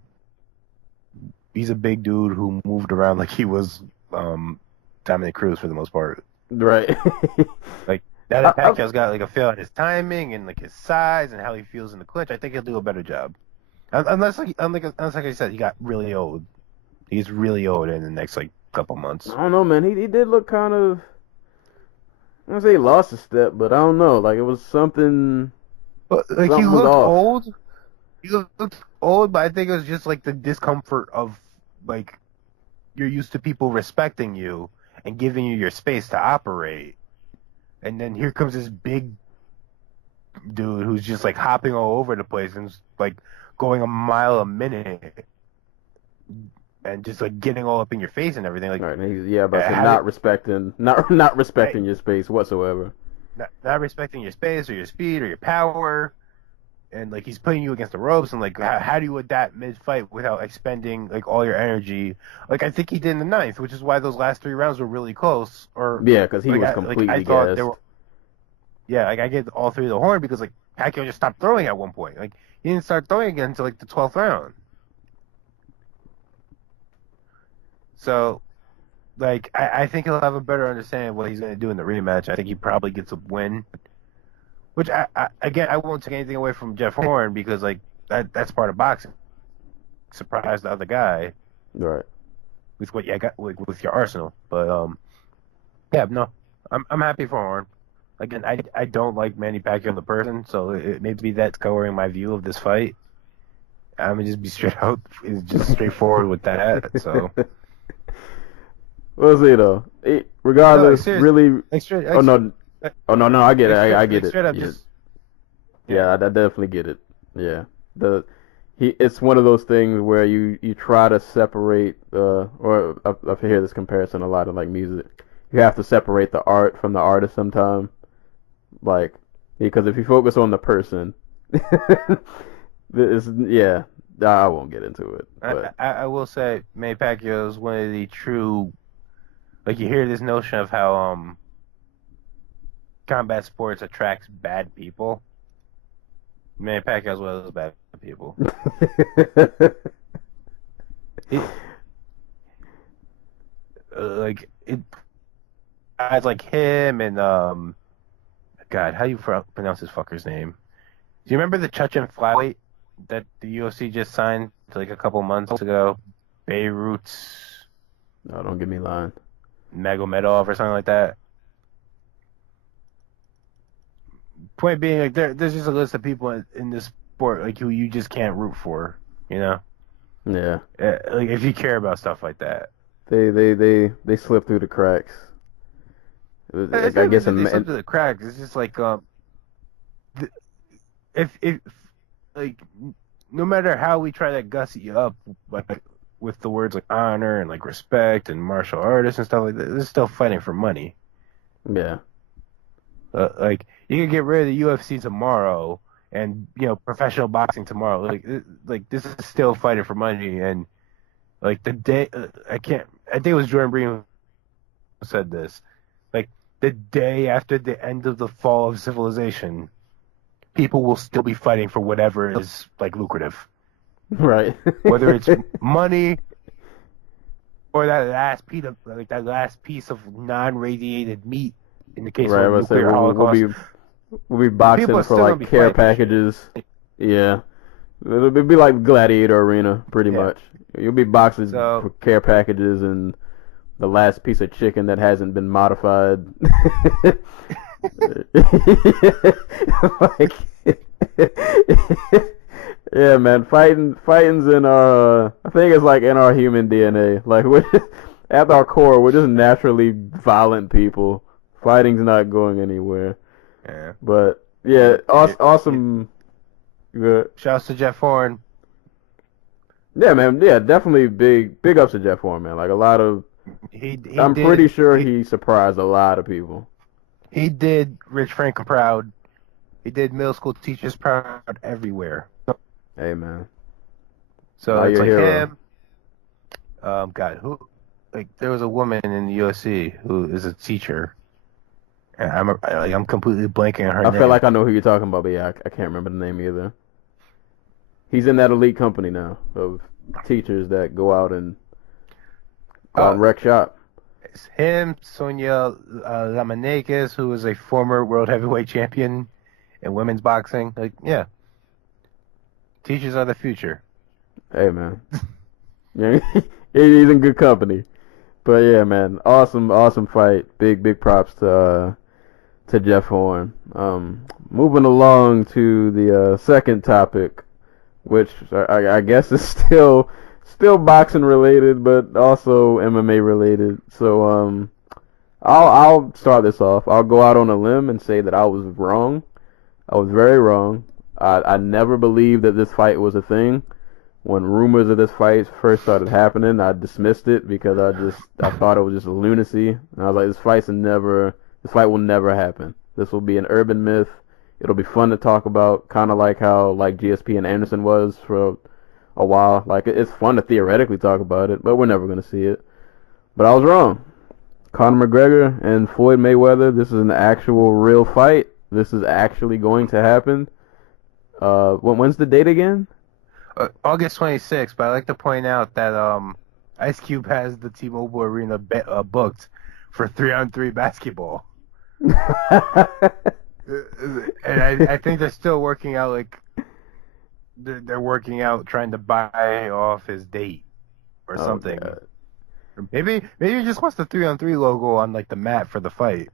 he's a big dude who moved around like he was Dominic Cruz for the most part. Right. Like that Pacquiao's got like a feel on his timing and like his size and how he feels in the clinch. I think he'll do a better job. Unless like I said, he got really old. He's really old in the next like couple months. I don't know, man. He did look kind of. I don't say he lost a step, but I don't know. Like it was something. But like he something looked off. old. He looked old, but I think it was just like the discomfort of like you're used to people respecting you and giving you your space to operate, and then here comes this big dude who's just like hopping all over the place and like going a mile a minute. and just like getting all up in your face and everything. Like, Right, but not respecting your space whatsoever. Not respecting your space or your speed or your power, and like he's putting you against the ropes, and like how do you adapt mid-fight without expending like all your energy? Like I think he did in the ninth, which is why those last 3 rounds were really close. Or yeah, because he like, was completely gassed. Yeah, like I get all 3 of the horn because like Pacquiao just stopped throwing at one point. Like he didn't start throwing again until like the 12th round. So, like, I think he'll have a better understanding of what he's going to do in the rematch. I think he probably gets a win. Which, again, I won't take anything away from Jeff Horn because, like, that's part of boxing. Surprise the other guy. Right. With what you got, with your arsenal. But, yeah, no. I'm happy for Horn. Again, I don't like Manny Pacquiao the person, so it maybe that's coloring my view of this fight. I'm going to just be straightforward with that, so... We'll see though. Regardless, no, really. Oh no, I get it. I get it. Straight up, I definitely get it. Yeah, it's one of those things where you try to separate. Or I hear this comparison a lot in like music. You have to separate the art from the artist sometimes. Like, because if you focus on the person, I won't get into it. But. I will say, Manny Pacquiao is one of the true. Like, you hear this notion of how combat sports attracts bad people. Manny Pacquiao is one of those bad people. Guys like him and God, how do you pronounce this fucker's name? Do you remember the Chechen flyweight that the UFC just signed like a couple months ago? Beirut's. No, don't get me lying. Magomedov or something like that. Point being, like there's just a list of people in this sport like who you just can't root for, you know? Yeah. Like if you care about stuff like that. They slip through the cracks. I guess they slip through the cracks. It's just like if like no matter how we try to gussy you up, like with the words like honor and like respect and martial artists and stuff like that, they're still fighting for money. Yeah. Like you can get rid of the UFC tomorrow and professional boxing tomorrow. Like this is still fighting for money. And like the day I think it was Jordan Breen who said this. Like the day after the end of the fall of civilization, people will still be fighting for whatever is like lucrative. Right. Whether it's money or that last piece of non-radiated meat in the case of a nuclear holocaust. We'll be boxing for like care packages. Yeah. It'll be like Gladiator Arena, pretty much. You'll be boxing for care packages and the last piece of chicken that hasn't been modified. Like, yeah, man, fighting's in our. I think it's like in our human DNA. Like at our core, we're just naturally violent people. Fighting's not going anywhere. Yeah. But yeah, awesome. Good. Shouts to Jeff Horn. Yeah, man. Yeah, definitely big ups to Jeff Horn, man. Like a lot of. I'm pretty sure he surprised a lot of people. He did Rich Franklin proud. He did middle school teachers proud everywhere. Hey, man. So it's like him. God, who? Like there was a woman in the UFC who is a teacher. And I'm completely blanking on her name. I feel like I know who you're talking about, but yeah, I can't remember the name either. He's in that elite company now of teachers that go out and wreck shop. It's him, Sonia Lamanakis, who is a former world heavyweight champion in women's boxing. Like, yeah. Teachers are the future. Hey, man. Yeah, he's in good company. But yeah, man, awesome fight. Big props to Jeff Horn. Moving along to the second topic, which I guess is still boxing related, but also MMA related. So I'll start this off. I'll go out on a limb and say that I was wrong. I was very wrong. I never believed that this fight was a thing when rumors of this fight first started happening, I dismissed it because I thought it was just lunacy. And I was like, this fight will never happen. This will be an urban myth. It'll be fun to talk about, kind of like how like GSP and Anderson was for a while. Like it's fun to theoretically talk about it, but we're never gonna see it. But I was wrong. Conor McGregor and Floyd Mayweather. This is an actual real fight. This is actually going to happen. When's the date again? August 26th. But I like to point out that Ice Cube has the T-Mobile Arena booked for 3-on-3 basketball. And I think they're still working out, like, they're working out trying to buy off his date or something. God. Maybe he just wants the 3-on-3 logo on, like, the mat for the fight.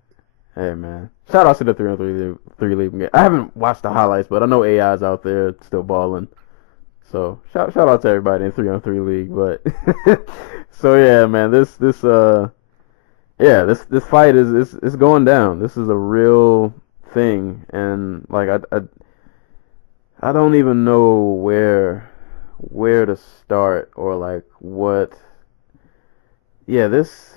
Hey, man. Shout out to the 3-on-3 league game. I haven't watched the highlights, but I know AI's out there still balling. So, shout out to everybody in 3-on-3 league. But, so, yeah, man, this fight is going down. This is a real thing, and like I don't even know where to start or like what. Yeah, this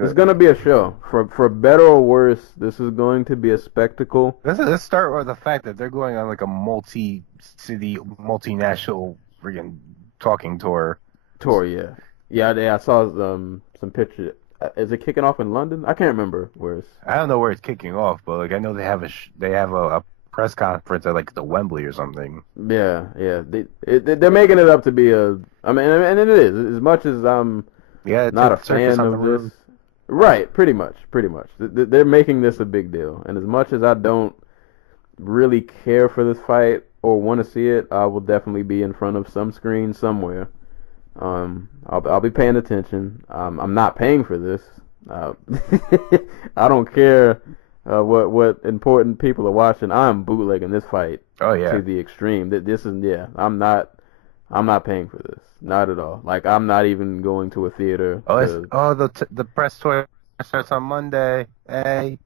is gonna be a show for better or worse. This is going to be a spectacle. Let's start with the fact that they're going on like a multi-city, multinational freaking talking tour. Yeah. I saw some pictures. Is it kicking off in London? I can't remember where it's. I don't know where it's kicking off, but like I know they have a press conference at like the Wembley or something. Yeah. They're making it up to be a. I mean, and it is as much as I'm not a fan of this. Right, pretty much. They're making this a big deal, and as much as I don't really care for this fight or want to see it, I will definitely be in front of some screen somewhere. I'll be paying attention. I'm not paying for this. I don't care what important people are watching. I'm bootlegging this fight. Oh yeah. To the extreme. This is I'm not paying for this. Not at all. Like I'm not even going to a theater. The press tour starts on Monday. Hey.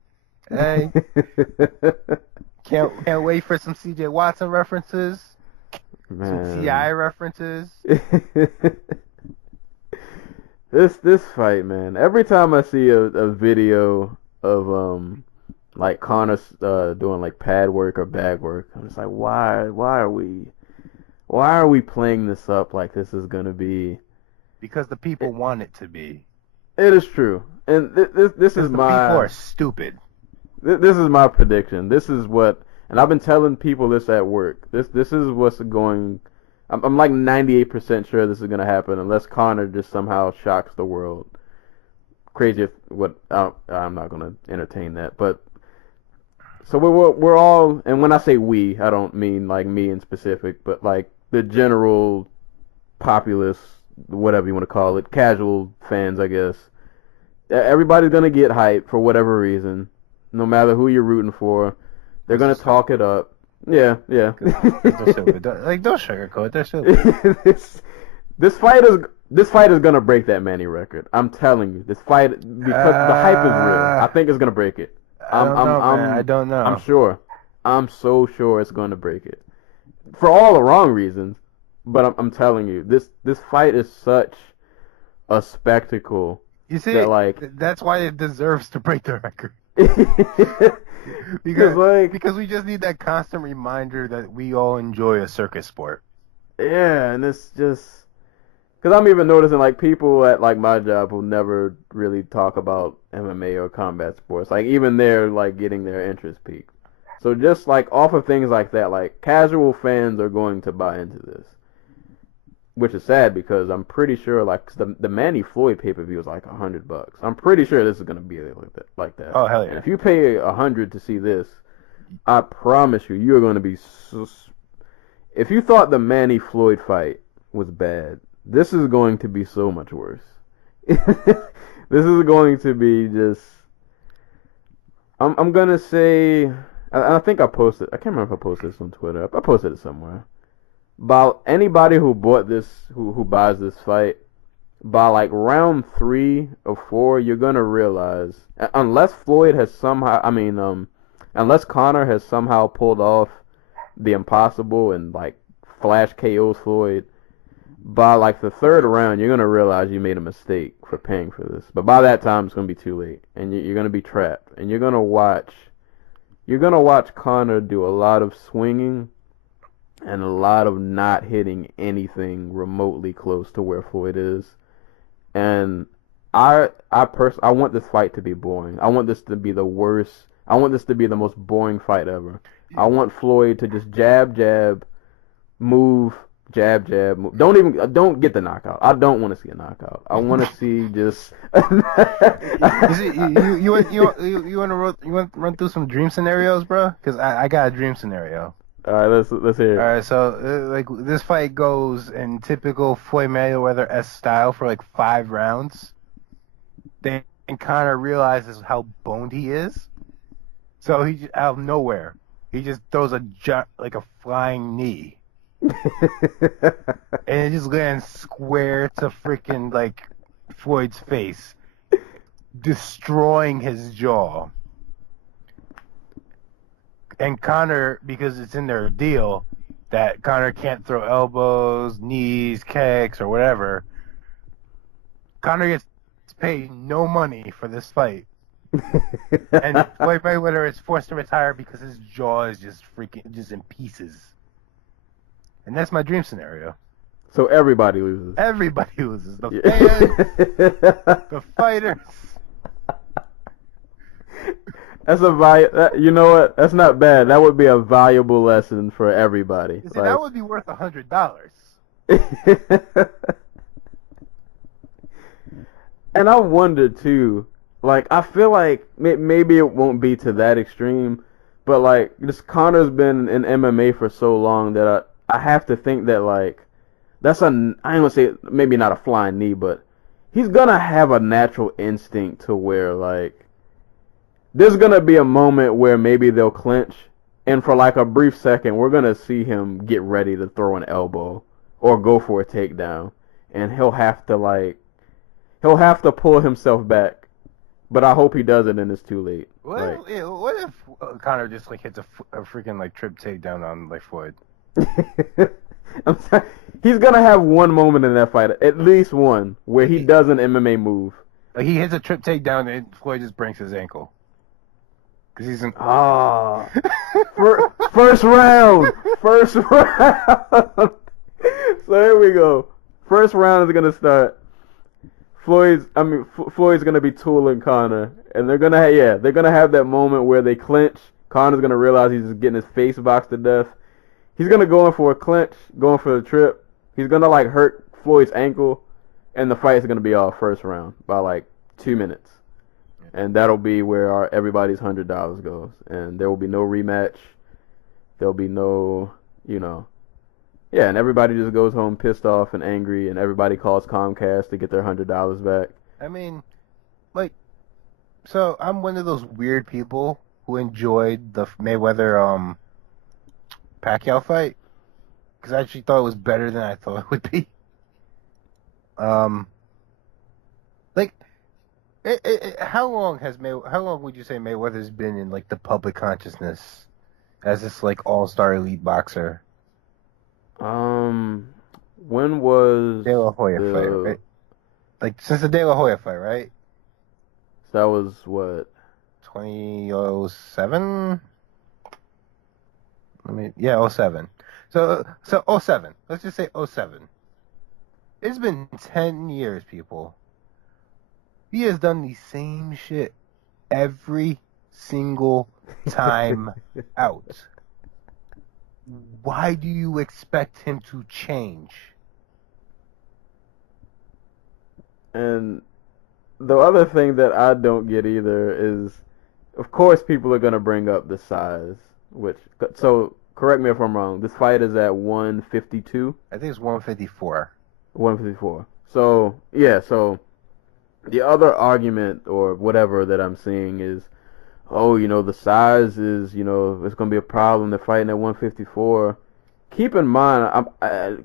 Can't wait for some CJ Watson references. Man. Some TI references. This fight, man. Every time I see a video of like Conor doing like pad work or bag work, I'm just like, why are we playing this up like this is gonna be? Because the people want it to be. It is true, and this is my. People are stupid. This is my prediction. This is what. And I've been telling people this at work. This is what's going. I'm like 98% sure this is gonna happen unless Conor just somehow shocks the world. Crazy. I'm not gonna entertain that. But so we're all. And when I say we, I don't mean like me in specific, but like the general populace, whatever you want to call it, casual fans, I guess. Everybody's gonna get hyped for whatever reason, no matter who you're rooting for. They're gonna talk it up. Yeah. Like don't sugarcoat. They're stupid. This fight is gonna break that Manny record. I'm telling you, this fight because the hype is real. I think it's gonna break it. I don't know. I'm sure. I'm so sure it's gonna break it for all the wrong reasons. But I'm telling you, this fight is such a spectacle. You see, that's why it deserves to break the record. Because we just need that constant reminder that we all enjoy a circus sport. Yeah, and it's just because I'm even noticing like people at like my job who never really talk about MMA or combat sports, like even they're like getting their interest peaked. So just like off of things like that, like casual fans are going to buy into this, which is sad because I'm pretty sure like the Manny Floyd pay-per-view was like $100. I'm pretty sure this is gonna be like that. Oh hell yeah! And if you pay $100 to see this, I promise you're gonna be. If you thought the Manny Floyd fight was bad, this is going to be so much worse. This is going to be just. I'm gonna say. I think I posted. I can't remember if I posted this on Twitter. I posted it somewhere. About anybody who bought this, who buys this fight, by like round 3 or 4, you're gonna realize, unless Floyd has somehow, unless Conor has somehow pulled off the impossible and like flash KOs Floyd, by like the third round, you're gonna realize you made a mistake for paying for this. But by that time, it's gonna be too late, and you're gonna be trapped, and you're gonna watch Conor do a lot of swinging and a lot of not hitting anything remotely close to where Floyd is. And I want this fight to be boring. I want this to be the worst. I want this to be the most boring fight ever. I want Floyd to just jab, move, jab, move. Don't get the knockout. I don't want to see a knockout. I want to see just. you want to run through some dream scenarios, bro? Because I got a dream scenario. All right, let's hear it. All right, so like this fight goes in typical Floyd Mayweather-esque style for like 5 rounds. Then Conor realizes how boned he is, so he just, out of nowhere he just throws a flying knee, and it just lands square to freaking like Floyd's face, destroying his jaw. And Conor, because it's in their deal that Conor can't throw elbows, knees, kicks, or whatever, Conor gets paid no money for this fight. And Floyd Mayweather is forced to retire because his jaw is just in pieces. And that's my dream scenario. So everybody loses. Everybody loses. The fans, the fighters. That's you know what? That's not bad. That would be a valuable lesson for everybody. See, that would be worth $100. And I wonder too. Like, I feel like maybe it won't be to that extreme, but like, this Conor's been in MMA for so long that I have to think that like, I ain't gonna say maybe not a flying knee, but he's gonna have a natural instinct to where like. There's going to be a moment where maybe they'll clinch, and for like a brief second, we're going to see him get ready to throw an elbow or go for a takedown, and he'll have to pull himself back. But I hope he doesn't, and it's too late. What if Conor just like hits a freaking like trip takedown on like Floyd? I'm sorry. He's going to have one moment in that fight, at least one, where he does an MMA move. Like he hits a trip takedown and Floyd just breaks his ankle. Because he's first round. So here we go. First round is gonna start. Floyd's gonna be tooling Conor, and they're gonna have that moment where they clinch. Conor's gonna realize he's just getting his face boxed to death. He's gonna go in for a clinch, going for the trip. He's gonna like hurt Floyd's ankle, and the fight is gonna be off first round by like 2 minutes. And that'll be where everybody's $100 goes. And there will be no rematch. There'll be no, and everybody just goes home pissed off and angry, and everybody calls Comcast to get their $100 back. I mean, like, so I'm one of those weird people who enjoyed the Mayweather Pacquiao fight, because I actually thought it was better than I thought it would be. How long would you say Mayweather's been in like the public consciousness as this like all-star elite boxer? When was De La Hoya fight, right? Like since the De La Hoya fight, right? So that was what? 2007. 07. So 07. Let's just say 07. It's been 10 years, people. He has done the same shit every single time out. Why do you expect him to change? And the other thing that I don't get either is, of course, people are going to bring up the size, so correct me if I'm wrong, this fight is at 152? I think it's 154. 154. So, the other argument or whatever that I'm seeing is, the size is, it's going to be a problem. They're fighting at 154. Keep in mind,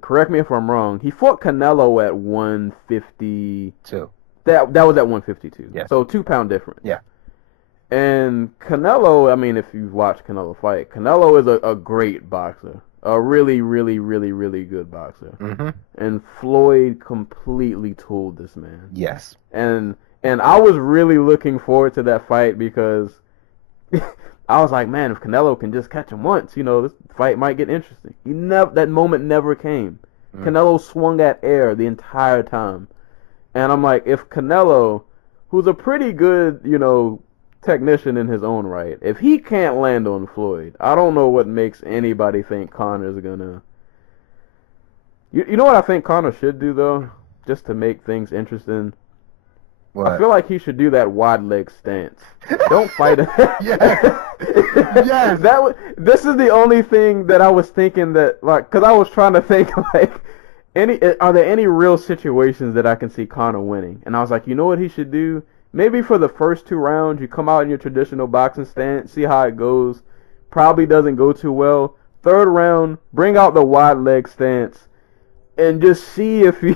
correct me if I'm wrong, he fought Canelo at 152. That was at 152. Yeah. So 2 pound difference. Yeah. And Canelo, I mean, if you've watched Canelo fight, Canelo is a great boxer. A really, really, really, really good boxer. Mm-hmm. And Floyd completely tooled this man. Yes. And I was really looking forward to that fight because I was like, man, if Canelo can just catch him once, this fight might get interesting. That moment never came. Canelo swung at air the entire time. And I'm like, if Canelo, who's a pretty good, technician in his own right, if he can't land on Floyd, I don't know what makes anybody think Conor's gonna. You know what I think Conor should do though, just to make things interesting. What? I feel like he should do that wide leg stance. Don't fight it. Yeah. Yes. This is the only thing that I was thinking that, like, because I was trying to think like, are there any real situations that I can see Conor winning? And I was like, you know what he should do? Maybe for the first 2 rounds, you come out in your traditional boxing stance, see how it goes. Probably doesn't go too well. 3rd round, bring out the wide leg stance, and just see if he,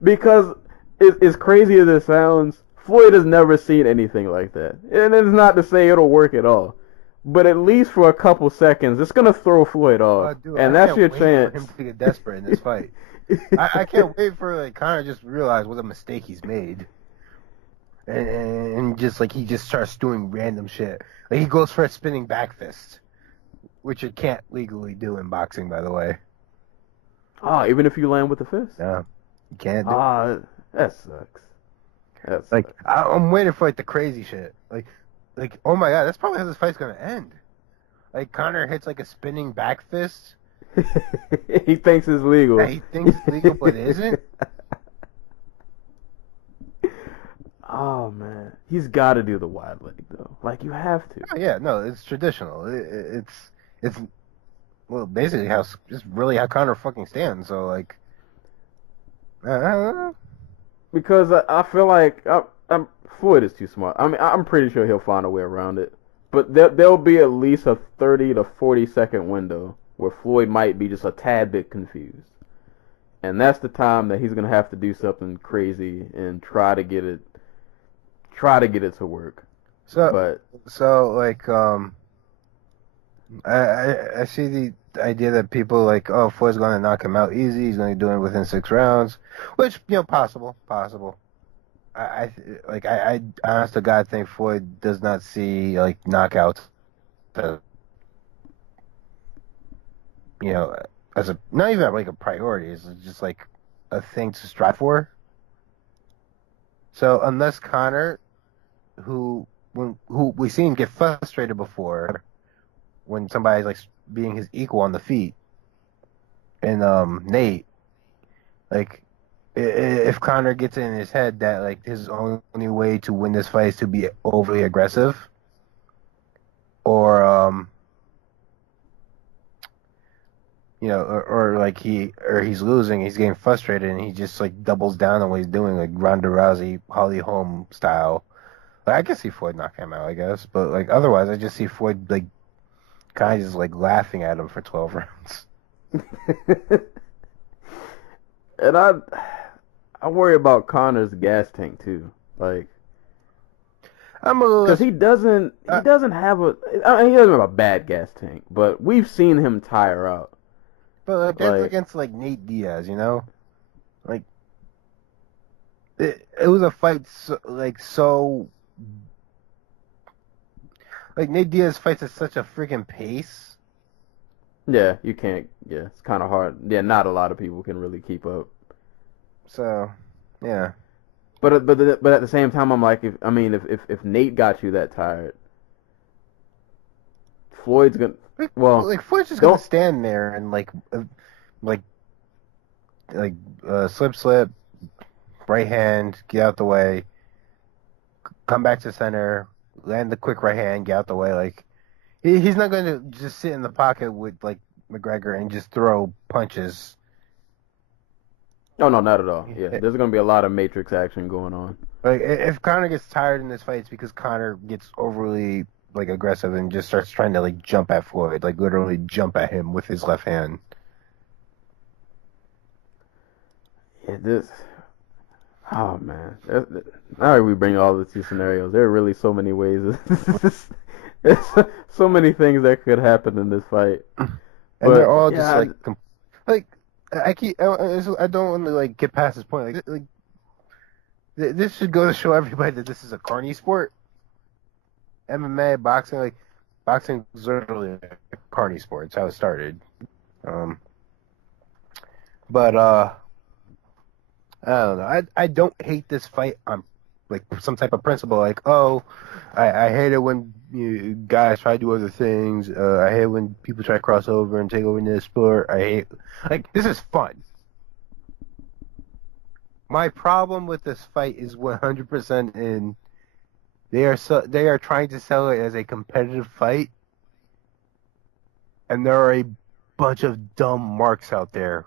because as crazy as it sounds, Floyd has never seen anything like that. And it's not to say it'll work at all, but at least for a couple seconds, it's gonna throw Floyd off, Dude, and that's your chance. For him to get desperate in this fight. I can't wait for Conor to just realize what a mistake he's made. And just he just starts doing random shit. Like he goes for a spinning back fist, which you can't legally do in boxing, by the way. Oh, even if you land with the fist? No, you can't do it. That sucks. That Like sucks. I'm waiting for the crazy shit. Like oh my god, that's probably how this fight's gonna end. Like Conor hits a spinning back fist. He thinks it's legal. Yeah, he thinks it's legal, but it isn't. Oh man, he's got to do the wide leg though. Like you have to. Oh, yeah, no, it's traditional. It's well, basically just really how Conor fucking stands. So I don't know. Because I feel like Floyd is too smart. I mean, I'm pretty sure he'll find a way around it. But there'll be at least a 30 to 40 second window where Floyd might be just a tad bit confused. And that's the time that he's going to have to do something crazy and try to get it to work. I see the idea that people oh, Floyd's going to knock him out easy. He's going to do it within 6 rounds, which possible. I honest to God think Floyd does not see knockouts, as a not even a priority. It's just a thing to strive for. So unless Conor, who we've seen get frustrated before when somebody's being his equal on the feet, and Nate, if Conor gets it in his head that his only way to win this fight is to be overly aggressive, or he's losing, he's getting frustrated, and he just doubles down on what he's doing, Ronda Rousey, Holly Holm style. I can see Floyd knocking him out, I guess, but otherwise, I just see Floyd kind of just laughing at him for 12 rounds. And I worry about Conor's gas tank too, I'm a little, because he doesn't have he doesn't have a bad gas tank, but we've seen him tire out. But that's against Nate Diaz, it was a fight so Nate Diaz fights at such a freaking pace. Yeah, you can't. Yeah, it's kind of hard. Yeah, not a lot of people can really keep up. So, yeah. But at the same time, I'm like, if Nate got you that tired, Floyd's gonna. Well, Floyd's just gonna stand there and slip, right hand, get out the way, come back to center, land the quick right hand, get out the way. He's not going to just sit in the pocket with McGregor and just throw punches. Oh no, not at all. Yeah, there's going to be a lot of matrix action going on. If Conor gets tired in this fight, it's because Conor gets overly aggressive and just starts trying to jump at Floyd, literally jump at him with his left hand. Yeah, oh man, now we bring all the 2 scenarios. There are really so many ways. There's so many things that could happen in this fight. And they're But all just yeah, like I don't want to like get past this point. This should go to show everybody that this is a carny sport. MMA, boxing, like boxing is literally a carny sport. It's how it started. Um, but I don't know. I don't hate this fight on like some type of principle. Like, oh, I hate it when guys try to do other things. I hate when people try to cross over and take over into the sport. I hate like this is fun. My problem with this fight is 100% in they are trying to sell it as a competitive fight, and there are a bunch of dumb marks out there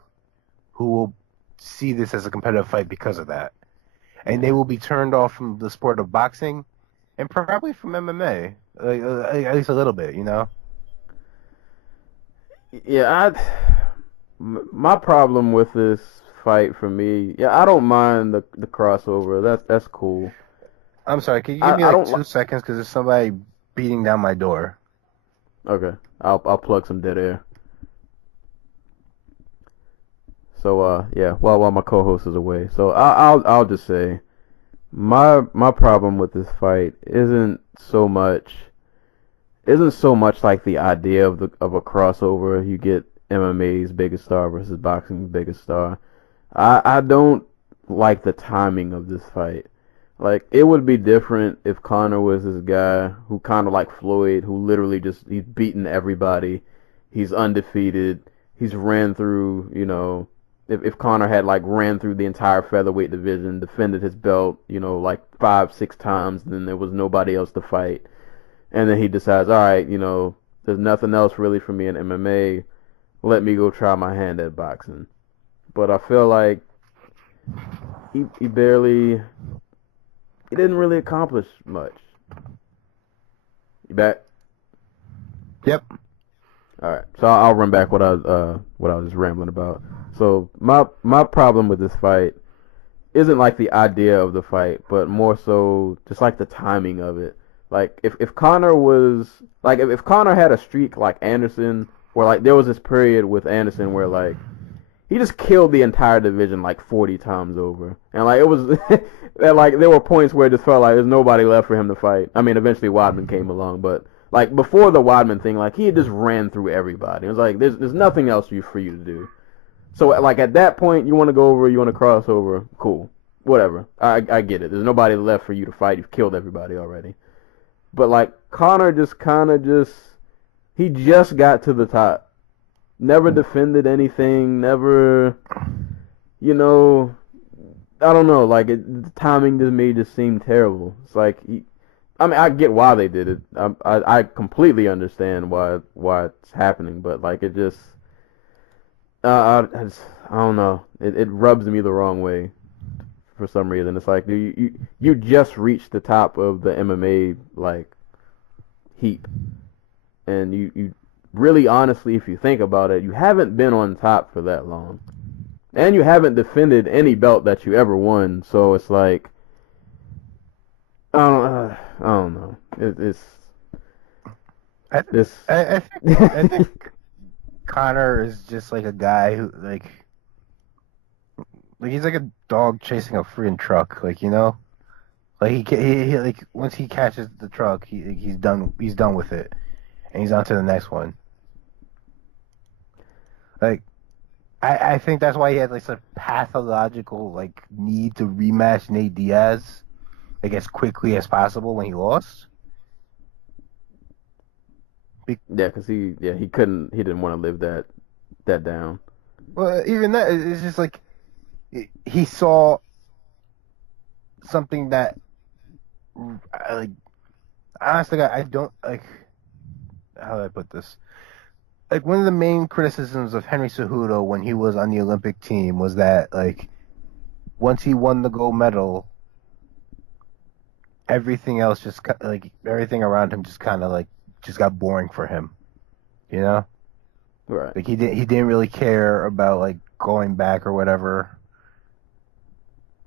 who will see this as a competitive fight because of that, and they will be turned off from the sport of boxing and probably from MMA, at least a little bit, you know. yeah, my problem with this fight for me, yeah, I don't mind the crossover. That's cool. I'm sorry, can you give me I like don't 2 seconds because there's somebody beating down my door. Okay, I'll plug some dead air. So yeah, while my co-host is away, so I'll just say my problem with this fight isn't so much like the idea of a crossover. You get MMA's biggest star versus boxing's biggest star. I don't like the timing of this fight. Like, it would be different if Conor was this guy who kind of like Floyd, who literally he's beaten everybody. He's undefeated. He's ran through, if Conor had like ran through the entire featherweight division, defended his belt, like 5, 6 times, and then there was nobody else to fight. And then he decides, all right, there's nothing else really for me in MMA. Let me go try my hand at boxing. But I feel like he didn't really accomplish much. You back? Yep. All right. So I'll run back what I was just rambling about. So my problem with this fight isn't like the idea of the fight, but more so just like the timing of it. Like if Conor was like if Conor had a streak like Anderson, where like there was this period with Anderson where like he just killed the entire division like 40 times over. And like it was like there were points where it just felt like there's nobody left for him to fight. I mean, eventually Wadman came along, but like before the Wadman thing, like he had just ran through everybody. It was like there's nothing else for you to do. So like at that point, you want to go over, you want to cross over, cool. Whatever. I get it. There's nobody left for you to fight. You've killed everybody already. But like Conor he just got to the top. Never defended anything, never, I don't know, like, the timing just made it seem terrible. It's like, I get why they did it. I completely understand why it's happening, but, like, it just, I don't know. It rubs me the wrong way for some reason. It's like, dude, you just reached the top of the MMA, like, heap. And you really, honestly, if you think about it, you haven't been on top for that long. And you haven't defended any belt that you ever won. So it's like, I don't know. I think Conor is just like a guy who like he's like a dog chasing a freaking truck, like like he like once he catches the truck, he's done with it, and he's on to the next one. Like, I think that's why he had like such pathological like need to rematch Nate Diaz, like as quickly as possible when he lost. Yeah, because he didn't want to live that down. Well, even that, it's just like he saw something that, like, honestly, I don't like. How do I put this? Like, one of the main criticisms of Henry Cejudo when he was on the Olympic team was that, like, once he won the gold medal, everything else everything around him just kind of like just got boring for him, Right. Like he didn't really care about like going back or whatever.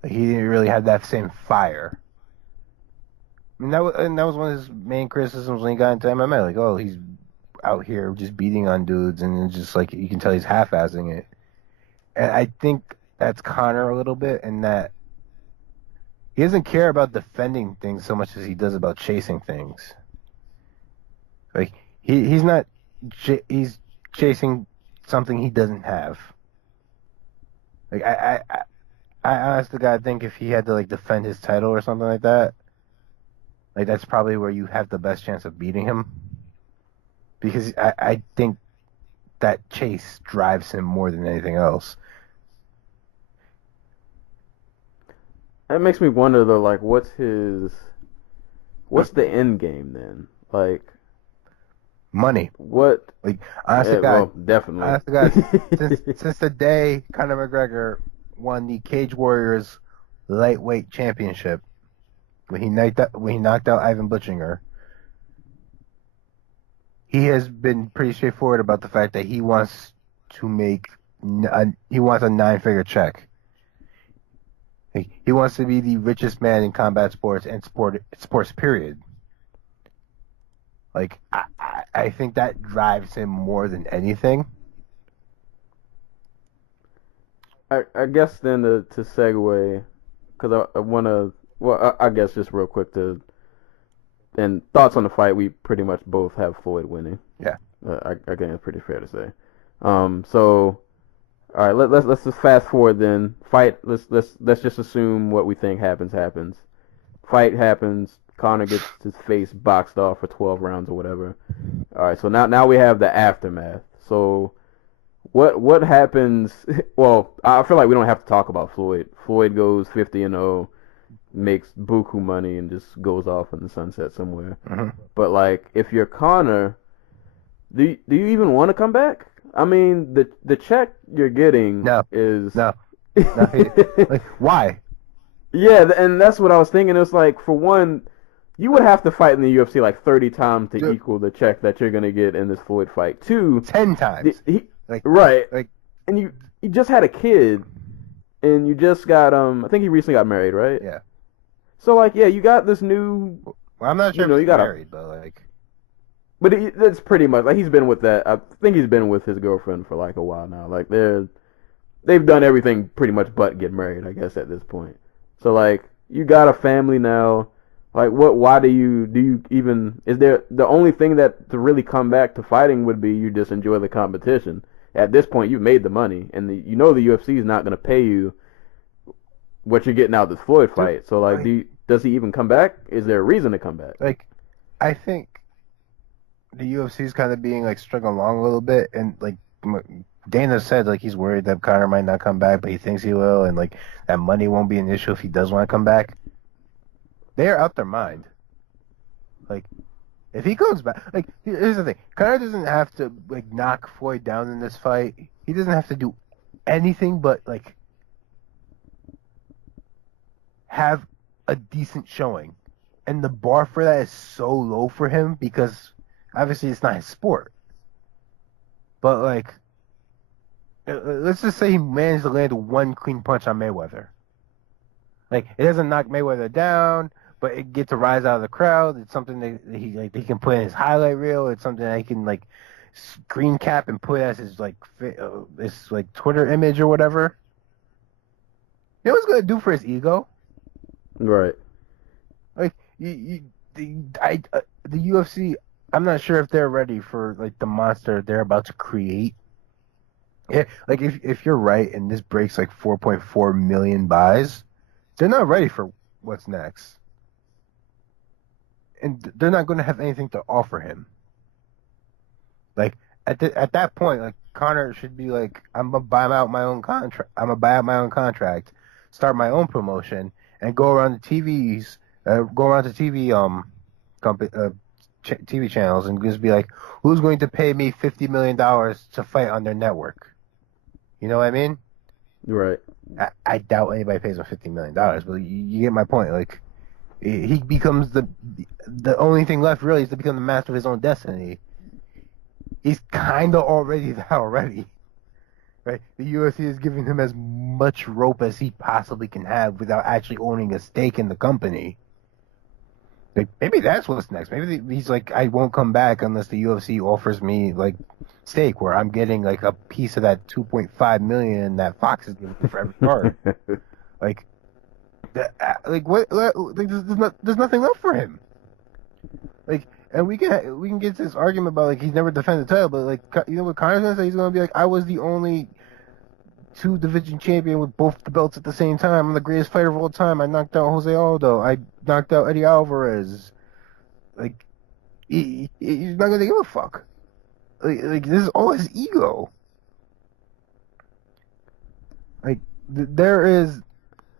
Like, he didn't really have that same fire. I mean, that was one of his main criticisms when he got into MMA. Like, oh, he's out here just beating on dudes, and it's just like you can tell he's half-assing it. And I think that's Conor a little bit, in that he doesn't care about defending things so much as he does about chasing things. Like he's not he's chasing something he doesn't have. Like I honestly gotta think if he had to like defend his title or something like that, like that's probably where you have the best chance of beating him. Because I think that chase drives him more than anything else. That makes me wonder though, like what's the end game then? Like Money. what? Like honestly, Yeah, well, definitely. Honestly, God, since the day Conor McGregor won the Cage Warriors lightweight championship, when he knocked out Ivan Butchinger, he has been pretty straightforward about the fact that he wants to make a 9-figure check. He wants to be the richest man in combat sports and sports period. Like I think that drives him more than anything. I guess then to segue, because I want to, well, I guess just real quick and thoughts on the fight, we pretty much both have Floyd winning. Yeah. I think it's pretty fair to say. So, all right, let's just fast forward then. Fight. Let's just assume what we think happens. Fight happens. Conor gets his face boxed off for 12 rounds or whatever. All right, so now we have the aftermath. So what happens? Well, I feel like we don't have to talk about Floyd. Floyd goes 50-0, makes buku money, and just goes off in the sunset somewhere. Mm-hmm. But like, if you're Conor, do you even want to come back? I mean, the check you're getting is no. Like, why? Yeah, and that's what I was thinking. It was like, for one, you would have to fight in the UFC like 30 times to equal the check that you're gonna get in this Floyd fight. 2, 10 times. Right. Like, and you just had a kid, and you just got I think he recently got married, right? Yeah. So like, yeah, you got this new. Well, I'm not sure if he's married, but like. But that's pretty much like he's been with that. I think he's been with his girlfriend for like a while now. Like they've done everything pretty much but get married, I guess, at this point. So like, you got a family now. Like, why do you even, is there, the only thing that to really come back to fighting would be you just enjoy the competition. At this point, you've made the money, and the UFC is not going to pay you what you're getting out of this Floyd fight. So like, does he even come back? Is there a reason to come back? Like, I think the UFC is kind of being like strung along a little bit, and like Dana said, like he's worried that Conor might not come back, but he thinks he will, and like that money won't be an issue if he does want to come back. They are out their mind. Like, if he comes back, like, here's the thing: Conor doesn't have to like knock Floyd down in this fight. He doesn't have to do anything but like have a decent showing, and the bar for that is so low for him because obviously it's not his sport. But like, let's just say he managed to land one clean punch on Mayweather. Like, it doesn't knock Mayweather down, but it gets a rise out of the crowd. It's something that he can put in his highlight reel. It's something that he can like screen cap and put as his like Twitter image or whatever. You know what's gonna do for his ego? Right. Like the UFC. I'm not sure if they're ready for like the monster they're about to create. Yeah, like if you're right and this breaks like 4.4 million buys, they're not ready for what's next. And they're not going to have anything to offer him. Like at that point, like Conor should be like, I'm gonna buy out my own contract. I'm gonna buy out my own contract, start my own promotion, and go around the TVs, TV channels, and just be like, who's going to pay me $50 million to fight on their network? You know what I mean? Right. I doubt anybody pays him $50 million, but you get my point. Like, he becomes the only thing left really is to become the master of his own destiny. He's kind of already that already. Right? The UFC is giving him as much rope as he possibly can have without actually owning a stake in the company. Like, maybe that's what's next. Maybe he's like, I won't come back unless the UFC offers me like stake, where I'm getting like a piece of that 2.5 million that Fox is giving me for every card. Like, like what? Like, there's nothing left for him. Like, and we can get this argument about like he's never defended the title, but like you know what Conor's gonna say? He's gonna be like, I was the only two division champion with both the belts at the same time. I'm the greatest fighter of all time. I knocked out Jose Aldo. I knocked out Eddie Alvarez. Like, he's not gonna give a fuck. Like this is all his ego. Like there is,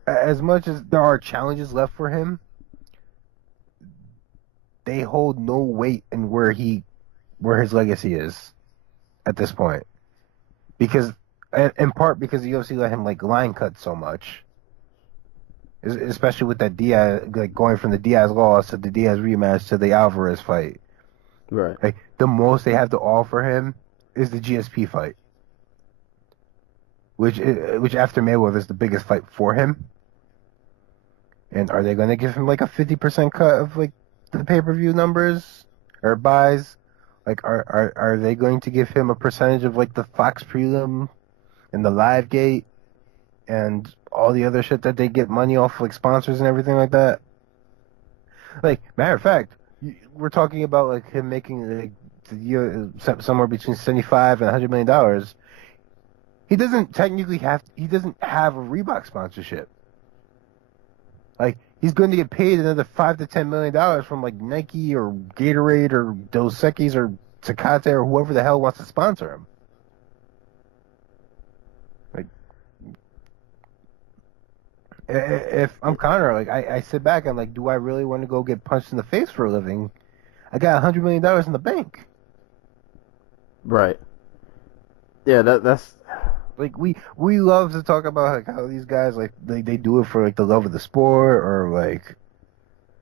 as much as there are challenges left for him, they hold no weight in where his legacy is at this point, because in part because the UFC let him like line cut so much, especially with that Diaz, like going from the Diaz loss to the Diaz rematch to the Alvarez fight. Right. Like the most they have to offer him is the GSP fight, which after Mayweather is the biggest fight for him. And are they going to give him like a 50% cut of like the pay-per-view numbers or buys? Like are they going to give him a percentage of like the Fox prelim and the live gate and all the other shit that they get money off, like sponsors and everything like that? Like, matter of fact, we're talking about like him making like somewhere between $75 and $100 million. He doesn't technically have a Reebok sponsorship. Like, he's going to get paid another $5 to $10 million from like Nike or Gatorade or Dos Equis or Tecate or whoever the hell wants to sponsor him. Like, if I'm Conor, like I sit back and like, do I really want to go get punched in the face for a living? I got $100 million in the bank. Right. Yeah, that's like we love to talk about like how these guys like they do it for like the love of the sport or like,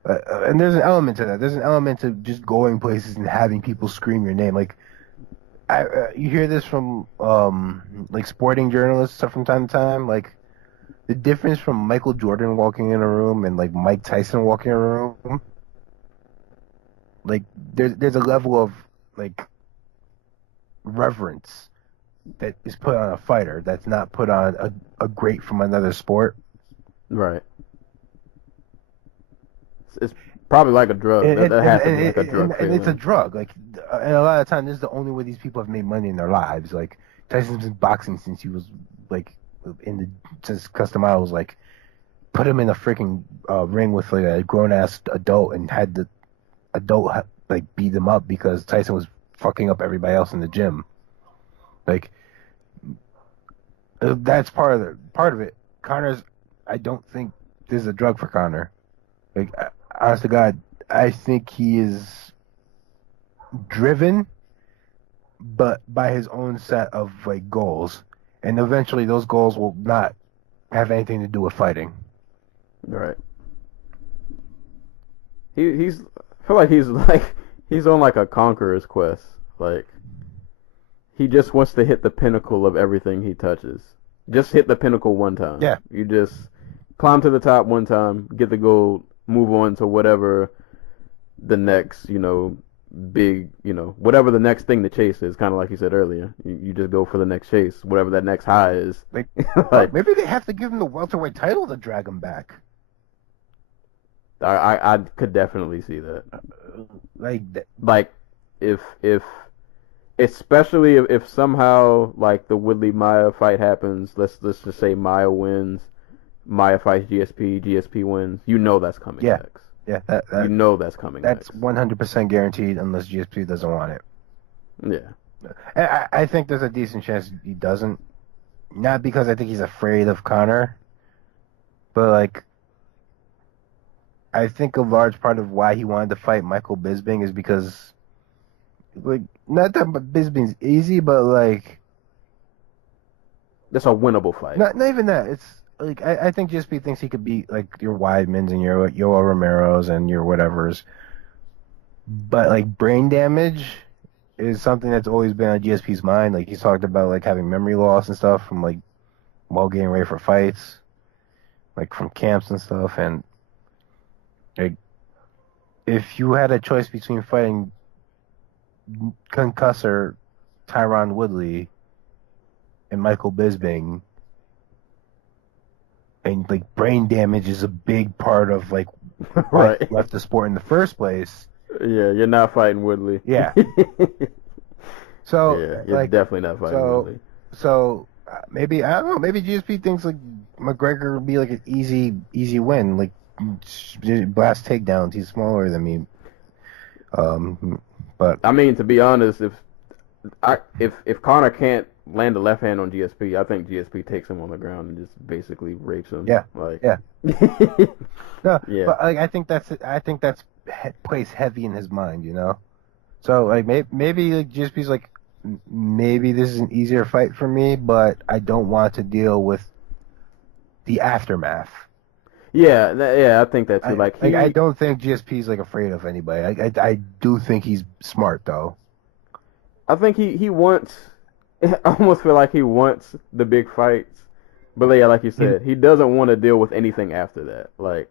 and there's an element to that. There's an element to just going places and having people scream your name. Like, you hear this from like sporting journalists from time to time. Like, the difference from Michael Jordan walking in a room and like Mike Tyson walking in a room. Like, there's a level of like reverence that is put on a fighter that's not put on a great from another sport. right. It's probably like a drug. That has to be like a drug. And it's a drug. Like, and a lot of times, this is the only way these people have made money in their lives. Like, Tyson's been boxing since he was like since Custom was like put him in a freaking ring with like a grown ass adult and had the adult like beat him up because Tyson was fucking up everybody else in the gym. Like, that's part of it. Conor's, I don't think this is a drug for Conor. Like, honest to God, I think he is driven, but by his own set of like goals, and eventually those goals will not have anything to do with fighting. Right. He's I feel like he's on like a conqueror's quest. Like, he just wants to hit the pinnacle of everything he touches. Just hit the pinnacle one time. Yeah. You just climb to the top one time, get the gold, move on to whatever the next, big, whatever the next thing to chase is. Kind of like you said earlier. You just go for the next chase, whatever that next high is. Like, maybe they have to give him the welterweight title to drag him back. I could definitely see that. Like if especially if somehow like the Woodley Maia fight happens, let's just say Maia wins, Maia fights GSP wins. That's coming next. Yeah, that's coming. That's next. 100% guaranteed unless GSP doesn't want it. Yeah. I think there's a decent chance he doesn't. Not because I think he's afraid of Conor, but like, I think a large part of why he wanted to fight Michael Bisping is because, like, not that Bisping's easy, but like, that's a winnable fight. Not even that. It's like I think GSP thinks he could beat like your Weidmans and your Yoel Romero's and your whatevers, but like brain damage is something that's always been on GSP's mind. Like, he's talked about like having memory loss and stuff from like while getting ready for fights, like from camps and stuff, and like if you had a choice between fighting concussor Tyron Woodley and Michael Bisping, and like brain damage is a big part of like why he left the sport in the first place. Yeah, you're not fighting Woodley. Yeah. So yeah, you're definitely not fighting Woodley. So maybe I don't know. Maybe GSP thinks like McGregor would be like an easy win. Like blast takedowns. He's smaller than me. But I mean, to be honest, if Conor can't land a left hand on GSP, I think GSP takes him on the ground and just basically rapes him. Yeah. Like, yeah. No. Yeah. But like, I think that's plays heavy in his mind. You know. So like maybe like GSP's like maybe this is an easier fight for me, but I don't want to deal with the aftermath. Yeah, I think that too. I don't think GSP's like afraid of anybody. I do think he's smart though. I think he wants. I almost feel like he wants the big fights, but yeah, like you said, he doesn't want to deal with anything after that. Like,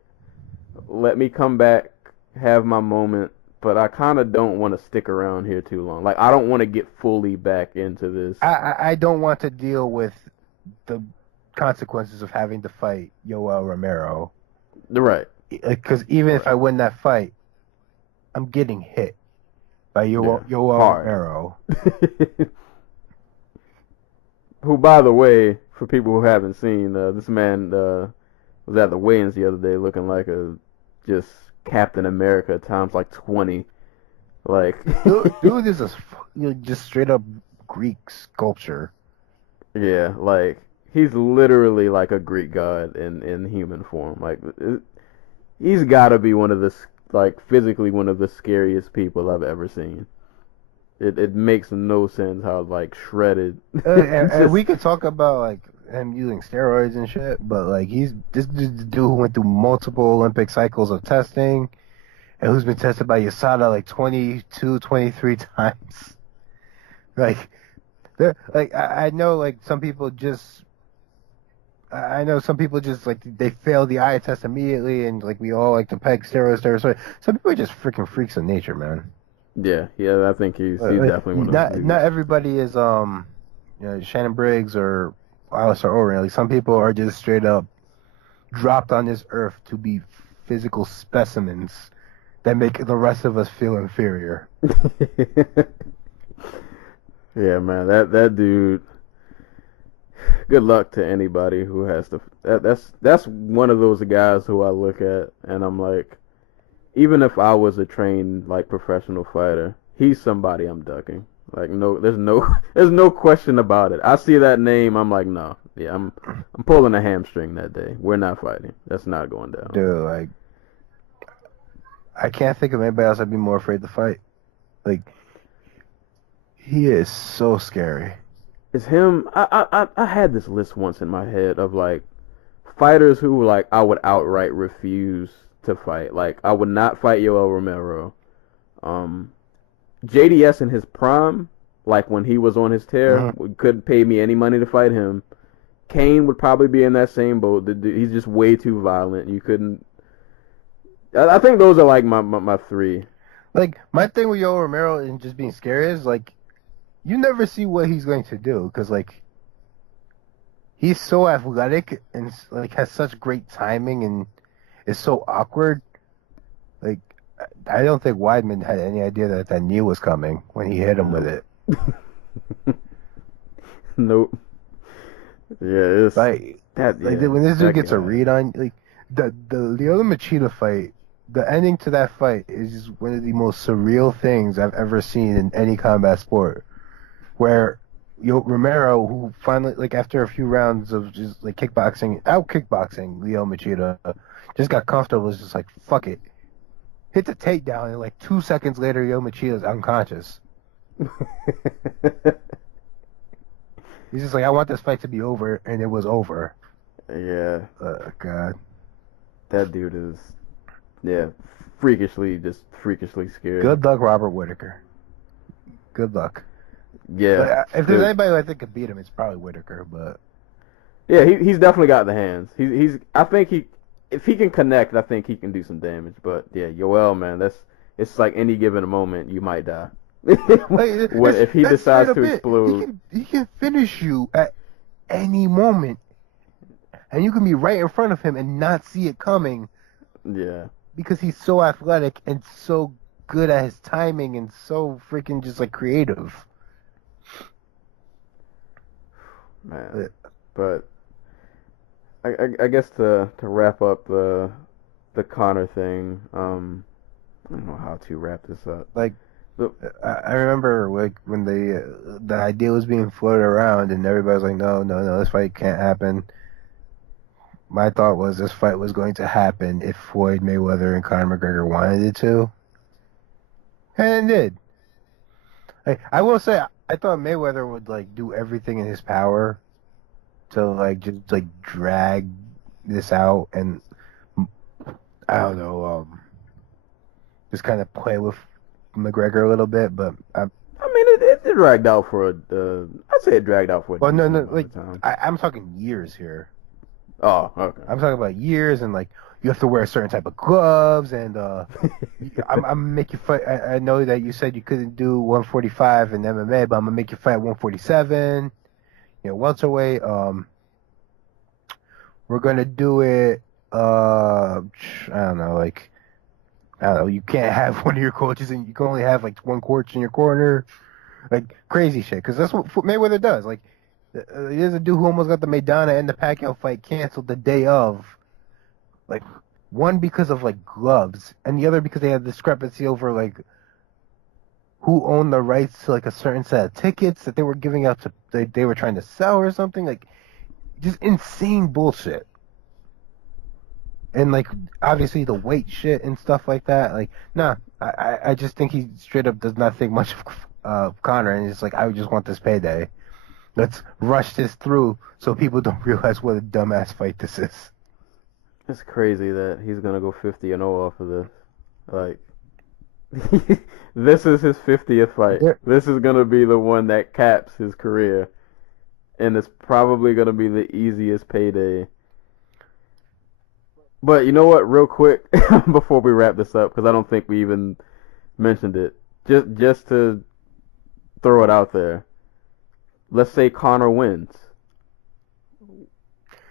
let me come back, have my moment, but I kind of don't want to stick around here too long. Like, I don't want to get fully back into this. I don't want to deal with the consequences of having to fight Yoel Romero. Right. Because even if I win that fight, I'm getting hit by Yoel Romero. Who, by the way, for people who haven't seen, this man was at the weigh-ins the other day looking like a just Captain America times like 20. Like, dude is just straight up Greek sculpture. Yeah, like, he's literally like a Greek god in human form. Like, he's got to be physically one of the scariest people I've ever seen. It makes no sense how like shredded. And we could talk about like him using steroids and shit, but like this dude who went through multiple Olympic cycles of testing, and who's been tested by USADA like 22, 23 times. Like, I know like some people just. I know some people just like they fail the eye test immediately, and like we all like to peg steroids. Some people are just freaking freaks of nature, man. Yeah, I think he's definitely one of those dudes. Not everybody is Shannon Briggs or Alistair Overeem. Like, some people are just straight up dropped on this earth to be physical specimens that make the rest of us feel inferior. Yeah, man, that dude. Good luck to anybody who has to. That's one of those guys who I look at and I'm like, even if I was a trained like professional fighter, he's somebody I'm ducking. Like, no, there's no question about it. I see that name, I'm like, no, yeah, I'm pulling a hamstring that day. We're not fighting. That's not going down. Dude, like, I can't think of anybody else I'd be more afraid to fight. Like, he is so scary. It's him. I had this list once in my head of like fighters who like I would outright refuse to fight. Like, I would not fight Yoel Romero. JDS in his prime, like when he was on his tear, couldn't pay me any money to fight him. Kane would probably be in that same boat. He's just way too violent. You couldn't. I think those are like my three. Like, my thing with Yoel Romero and just being scary is like, you never see what he's going to do because like he's so athletic and like has such great timing and is so awkward. Like, I don't think Weidman had any idea that knee was coming when he hit him with it. Nope. Yeah, it's like that. Like, when this dude gets a read on, like the Lyoto Machida fight, the ending to that fight is one of the most surreal things I've ever seen in any combat sport. Where Romero, who finally, like after a few rounds of just like kickboxing Lyoto Machida, just got comfortable. Was just like, fuck it, hit the takedown, and like 2 seconds later, Lyoto Machida's unconscious. He's just like, I want this fight to be over, and it was over. Yeah. God. That dude is, freakishly scary. Good luck, Robert Whittaker. Good luck. Yeah. But if there's anybody who I think could beat him, it's probably Whittaker. But yeah, he's definitely got the hands. I think if he can connect, I think he can do some damage. But yeah, Yoel, man, it's like any given moment you might die. If he decides to explode, he can finish you at any moment, and you can be right in front of him and not see it coming. Yeah, because he's so athletic and so good at his timing and so freaking just like creative. Man, but I guess to wrap up the Conor thing, I don't know how to wrap this up. Like, I remember like when the idea was being floated around and everybody was like, no, this fight can't happen. My thought was this fight was going to happen if Floyd Mayweather and Conor McGregor wanted it to, and it did. Like, I will say, I thought Mayweather would like do everything in his power to like just like drag this out and I don't know, just kind of play with McGregor a little bit, but I mean, it dragged out for I'd say it dragged out for a well, no, like time. I'm talking years here. Oh, okay. I'm talking about years and like you have to wear a certain type of gloves and I'm gonna make you fight. I know that you said you couldn't do 145 in MMA, but I'm gonna make you fight 147. You know, welterweight. We're gonna do it. I don't know, like I don't know. You can't have one of your coaches and you can only have like one coach in your corner, like crazy shit. Because that's what Mayweather does. Like, there's a dude who almost got the Maidana and the Pacquiao fight canceled the day of. Like, one because of like gloves, and the other because they had discrepancy over like who owned the rights to like a certain set of tickets that they were giving out to they were trying to sell or something. Like, just insane bullshit. And like obviously the weight shit and stuff like that. Like, nah, I just think he straight up does not think much of Conor, and it's like, I just want this payday. Let's rush this through so people don't realize what a dumbass fight this is. It's crazy that he's gonna go 50-0 off of this. Like, this is his 50th fight. Yeah. This is gonna be the one that caps his career, and it's probably gonna be the easiest payday. But you know what? Real quick, before we wrap this up, because I don't think we even mentioned it, just to throw it out there. Let's say Conor wins.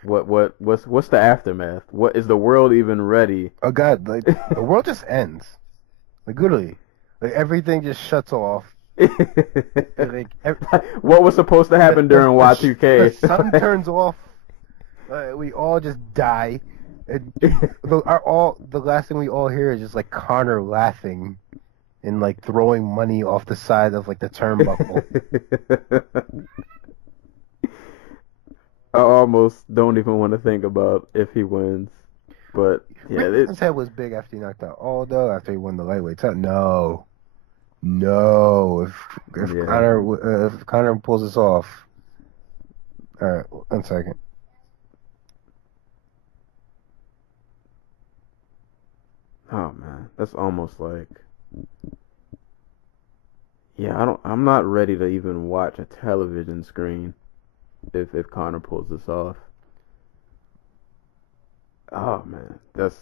What's the aftermath? What is the world even ready? Oh God, like the world just ends. Like literally, like everything just shuts off. Like, what was supposed to happen during Y2K? The sun turns off. We all just die. And the last thing we all hear is just like Conor laughing and like throwing money off the side of like the turnbuckle. I almost don't even want to think about if he wins. But yeah, his head was big after he knocked out Aldo, after he won the lightweight title. No. If yeah. Conor pulls this off. All right, 1 second. Oh man, that's almost like, yeah, I'm not ready to even watch a television screen if Conor pulls this off. Oh man, that's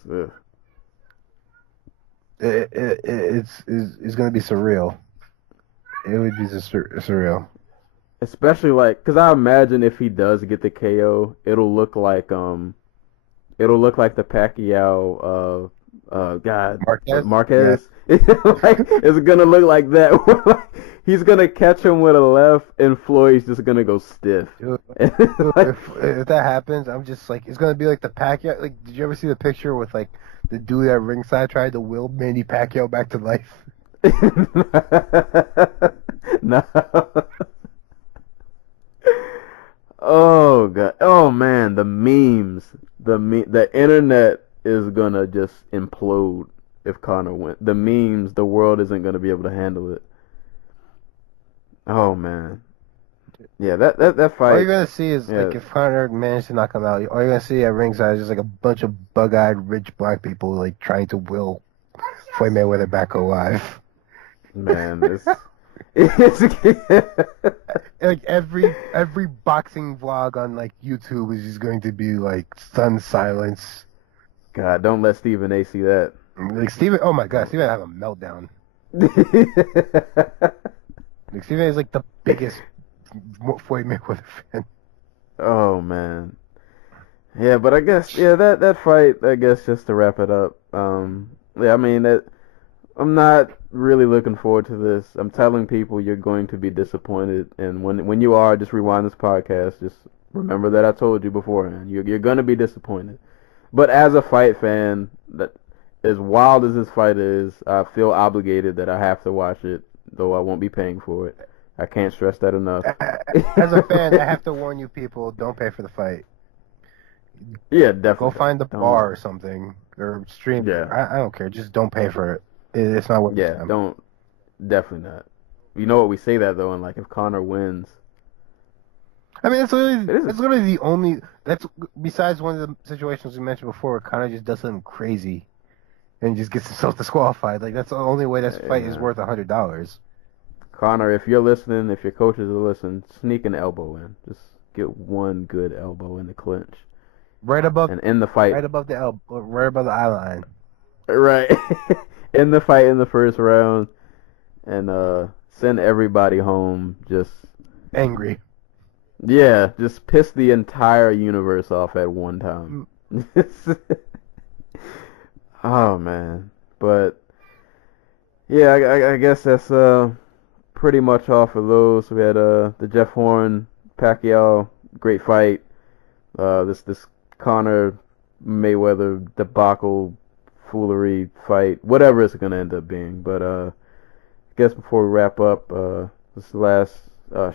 it's gonna be surreal. It would be surreal. Especially like, cause I imagine if he does get the KO, it'll look like the Pacquiao God, Marquez. Yeah. Like, it's gonna look like that. He's gonna catch him with a left, and Floyd's just gonna go stiff. Dude, if that happens, I'm just like, it's gonna be like the Pacquiao. Like, did you ever see the picture with like the dude at ringside tried to will Manny Pacquiao back to life? No. Oh God. Oh man, the memes, the internet is gonna just implode if Conor wins. The memes, the world isn't gonna be able to handle it. Oh man, yeah, that fight. All you're gonna see is like, if Conor managed to knock him out, all you're gonna see at ringside is just like a bunch of bug-eyed rich black people like trying to will Floyd Mayweather back alive. Man, it's like every boxing vlog on like YouTube is just going to be like stunned silence. God, don't let Stephen A. see that. Like Stephen, oh my God, Stephen have a meltdown. Like Stephen is like the biggest Floyd Mayweather fan. Oh man. Yeah, but I guess that fight, I guess, just to wrap it up. Yeah, I mean that I'm not really looking forward to this. I'm telling people you're going to be disappointed, and when you are, just rewind this podcast. Just remember that I told you beforehand. You're going to be disappointed. But as a fight fan, that as wild as this fight is, I feel obligated that I have to watch it, though I won't be paying for it. I can't stress that enough. As a fan, I have to warn you people, don't pay for the fight. Yeah, definitely. Go find the bar or something, or stream. Yeah. I don't care. Just don't pay for it. It's not worth Yeah, time. don't. Definitely not. You know what, we say that though, and like if Conor wins, I mean, it's literally the only. That's besides one of the situations we mentioned before, where Conor just does something crazy, and just gets himself disqualified. Like that's the only way this fight is worth $100. Conor, if you're listening, if your coaches are listening, sneak an elbow in. Just get one good elbow in the clinch. Right above and end the fight. Right above the elbow, right above the eye line. Right. End the fight in the first round, and send everybody home just angry. Yeah, just piss the entire universe off at one time. Oh man, but yeah, I guess that's pretty much all for those. We had the Jeff Horn Pacquiao great fight. This Conor Mayweather debacle foolery fight, whatever it's gonna end up being. But I guess before we wrap up, this is the last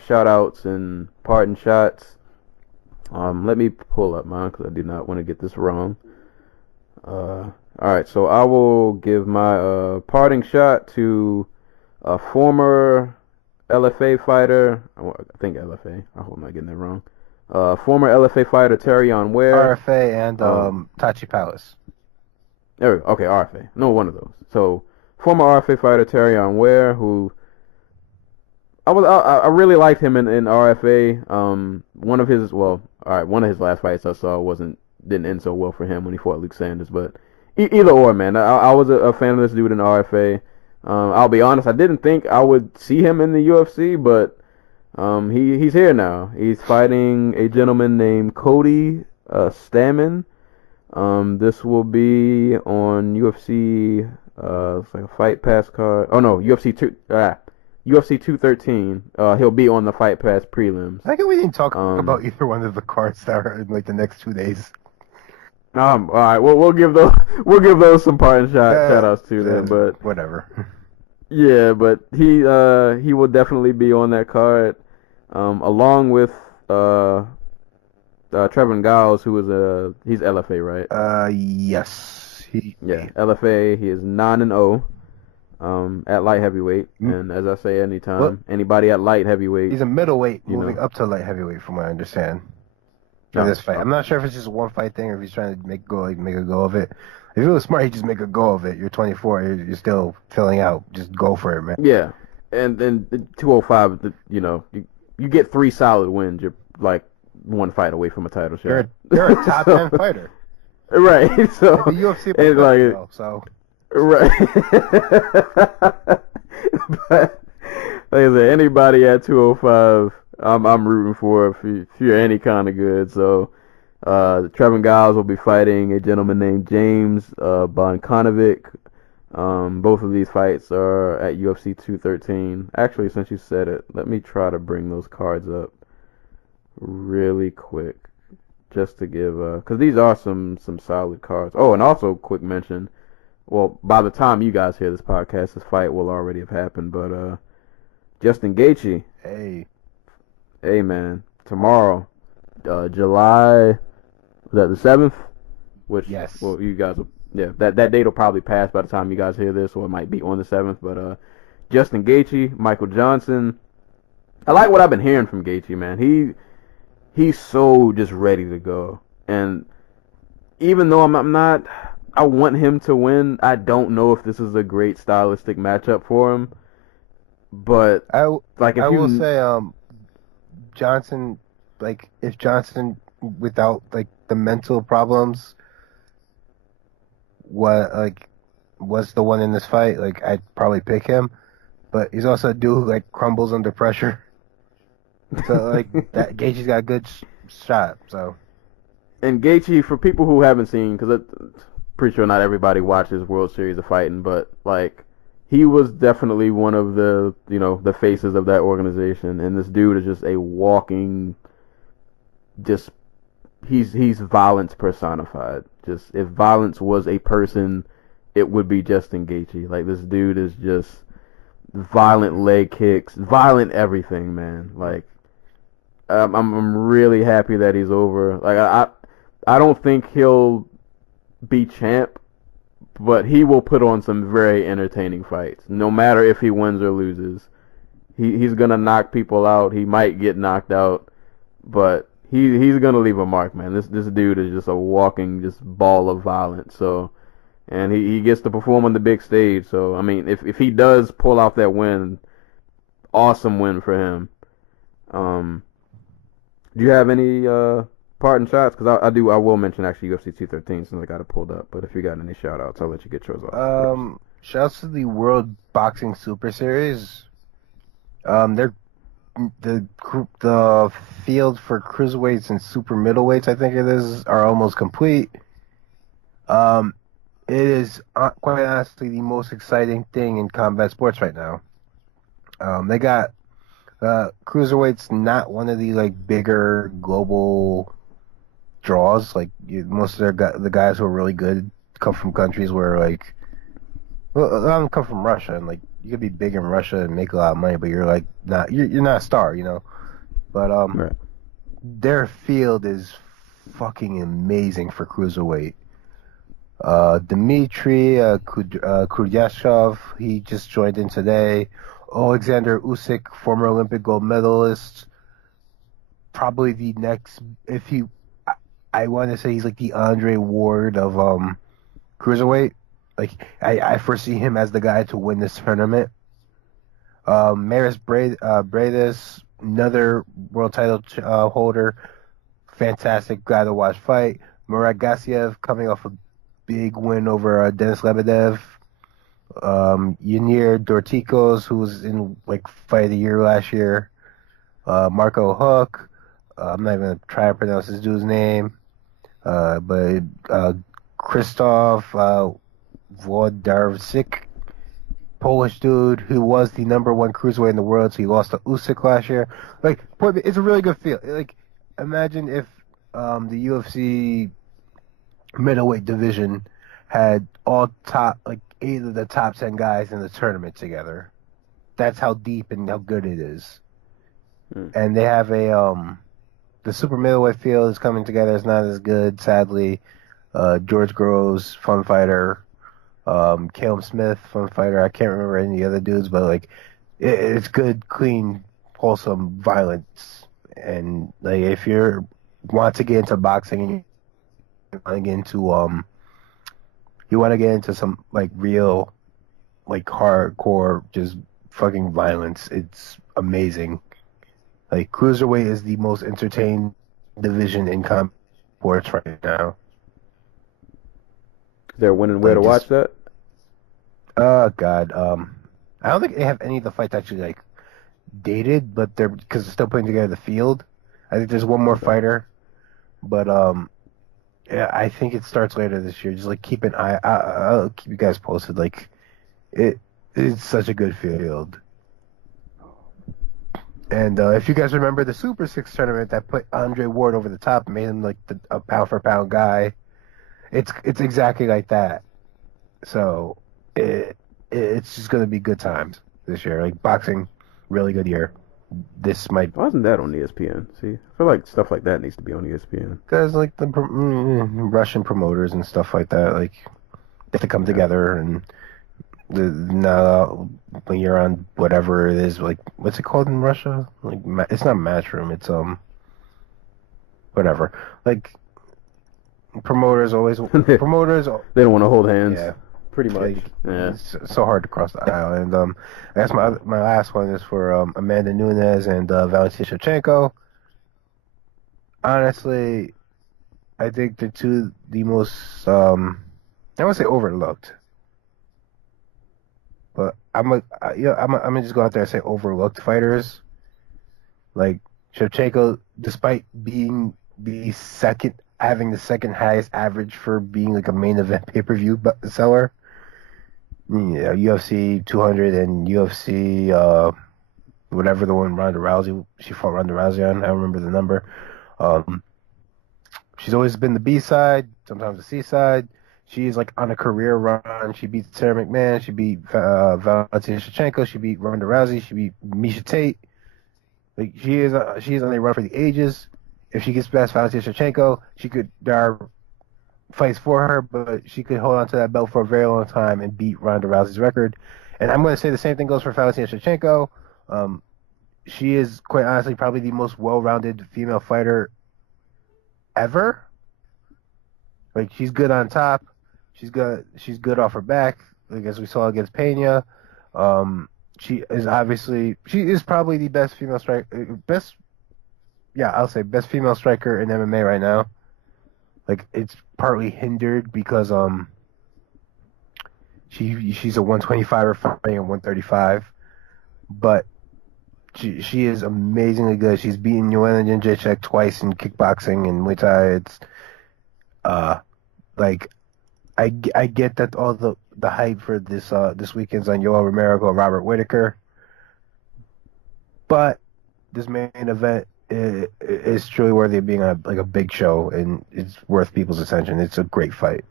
shout outs and parting shots. Let me pull up mine because I do not want to get this wrong. Alright, so I will give my parting shot to a former LFA fighter. I think LFA. I hope I'm not getting that wrong. Former LFA fighter Terrion Ware. RFA and Tachi Palace. There we go. Okay, RFA. No, one of those. So former RFA fighter Terrion Ware, who I really liked him in RFA. One of his last fights I saw didn't end so well for him when he fought Luke Sanders. But either or, man, I was a fan of this dude in RFA. I'll be honest, I didn't think I would see him in the UFC, but he's here now. He's fighting a gentleman named Cody Stamann. This will be on UFC. It's like a Fight Pass card. Oh no, UFC 213. He'll be on the Fight Pass prelims. I think we didn't talk about either one of the cards that are in like the next 2 days. All right. Well, we'll give those some parting shout outs to them, but whatever. Yeah, but he will definitely be on that card, along with Trevin Giles, who is he's LFA, right? Yes. LFA. He is 9-0. At light heavyweight, and as I say, anybody at light heavyweight. He's a middleweight moving up to light heavyweight, from what I understand. For this fight, I'm not sure if it's just a one fight thing or if he's trying to make a go of it. If he was smart, he'd just make a go of it. You're 24, you're still filling out. Just go for it, man. Yeah, and then 205, you get 3 solid wins. You're like one fight away from a title shot. You're a top 10 fighter, right? So the UFC, and like so. Right. But like I said, anybody at 205, I'm rooting for if you're any kind of good. So Trevin Giles will be fighting a gentleman named James Bonkonovic. Both of these fights are at UFC 213. Actually, since you said it, let me try to bring those cards up really quick, just to give because these are some solid cards. Oh, and also quick mention. Well, by the time you guys hear this podcast, this fight will already have happened. But Justin Gaethje, hey man, tomorrow, July, was that the 7th? Which, yes. Well, you guys, that date will probably pass by the time you guys hear this, or it might be on the 7th. But Justin Gaethje, Michael Johnson. I like what I've been hearing from Gaethje, man. He's so just ready to go, and even though I'm not. I want him to win. I don't know if this is a great stylistic matchup for him, but I will say, Johnson, like if Johnson without like the mental problems, was the one in this fight, like I'd probably pick him. But he's also a dude who like crumbles under pressure. So like that Gaethje's got a good shot. So. And Gaethje, for people who haven't seen, because I'm pretty sure not everybody watches World Series of Fighting, but like he was definitely one of the the faces of that organization, and this dude is just a walking, just he's violence personified. Just if violence was a person, it would be Justin Gaethje. Like this dude is just violent leg kicks, violent everything, man. Like I'm really happy that he's over. Like I don't think he'll be champ, but he will put on some very entertaining fights. No matter if he wins or loses, he's gonna knock people out. He might get knocked out, but he's gonna leave a mark, man. This dude is just a walking just ball of violence. So, and he gets to perform on the big stage. So I mean, if he does pull off that win, awesome win for him. Do you have any parting shots? Because I will mention actually UFC 213 since I got it pulled up. But if you got any shout outs, I'll let you get yours off. Shouts to the World Boxing Super Series. They're the field for cruiserweights and super middleweights, I think it is, are almost complete. It is quite honestly the most exciting thing in combat sports right now. They got cruiserweights, not one of the like bigger global draws. Like most of the guys who are really good come from countries where like, well, a lot of them come from Russia, and like you could be big in Russia and make a lot of money, but you're like you're not a star, But right. Their field is fucking amazing for cruiserweight. Dmitry Kuryashov, he just joined in today. Alexander Usyk, former Olympic gold medalist, probably the next. I want to say he's like the Andre Ward of cruiserweight. Like I foresee him as the guy to win this tournament. Maris Bradis, another world title holder, fantastic guy to watch fight. Murat Gassiev coming off a big win over Denis Lebedev. Yanir Dorticos, who was in like Fight of the Year last year. Marco Huck. I'm not even gonna try to pronounce this dude's name. But Krzysztof Włodarczyk, Polish dude who was the #1 cruiserweight in the world, so he lost to Usyk last year. Like, it's a really good feel. Like, imagine if the UFC middleweight division had all top, like 8 of the top 10 guys in the tournament together. That's how deep and how good it is. And they have the super middleweight field is coming together. It's not as good, sadly. George Groves, fun fighter. Calum Smith, fun fighter. I can't remember any of the other dudes, but like it's good, clean, wholesome violence. And like if you want to get into boxing and you want to get into some like real, like hardcore, just fucking violence, it's amazing. Like cruiserweight is the most entertaining division in combat sports right now. Is there when and where to watch that? God. I don't think they have any of the fights actually like dated, but because they're still putting together the field. I think there's one more fighter, but yeah, I think it starts later this year. Just like keep an eye. I'll keep you guys posted. Like it's such a good field. And if you guys remember the Super 6 tournament that put Andre Ward over the top, made him like a pound for pound guy. It's exactly like that. So it's just gonna be good times this year. Like boxing, really good year. This might. Why isn't that on ESPN? See, I feel like stuff like that needs to be on ESPN. Because like the Russian promoters and stuff like that, like they have to come together and now when you're on whatever it is, like what's it called in Russia? Like it's not Matchroom. It's whatever. Like promoters always promoters. They don't want to hold hands. Yeah. Pretty much. Yeah. It's so hard to cross the aisle. And I guess my last one is for Amanda Nunes and Valentina Shevchenko. Honestly, I think they're the most I won't say overlooked, but I'm gonna just go out there and say overlooked fighters. Like Shevchenko, despite being having the second highest average for being like a main event pay-per-view seller, UFC 200 and UFC whatever the one she fought Ronda Rousey on. I don't remember the number. She's always been the B side, sometimes the C side. She's like on a career run. She beat Sarah McMahon. She beat Valentina Shevchenko. She beat Ronda Rousey. She beat Misha Tate. Like she is on a run for the ages. If she gets past Valentina Shevchenko, there are fights for her, but she could hold on to that belt for a very long time and beat Ronda Rousey's record. And I'm going to say the same thing goes for Valentina Shevchenko. She is quite honestly probably the most well-rounded female fighter ever. Like she's good on top. She's good off her back. Like as we saw against Pena. She is probably the best female striker. I'll say best female striker in MMA right now. Like it's partly hindered because she's a 125er fighting at 135, but she is amazingly good. She's beaten Joanna Jędrzejczyk twice in kickboxing and Muay Thai. It's like I get that all the hype for this weekend's on Yoel Romero or Robert Whittaker, but this main event is truly worthy of being a big show, and it's worth people's attention. It's a great fight.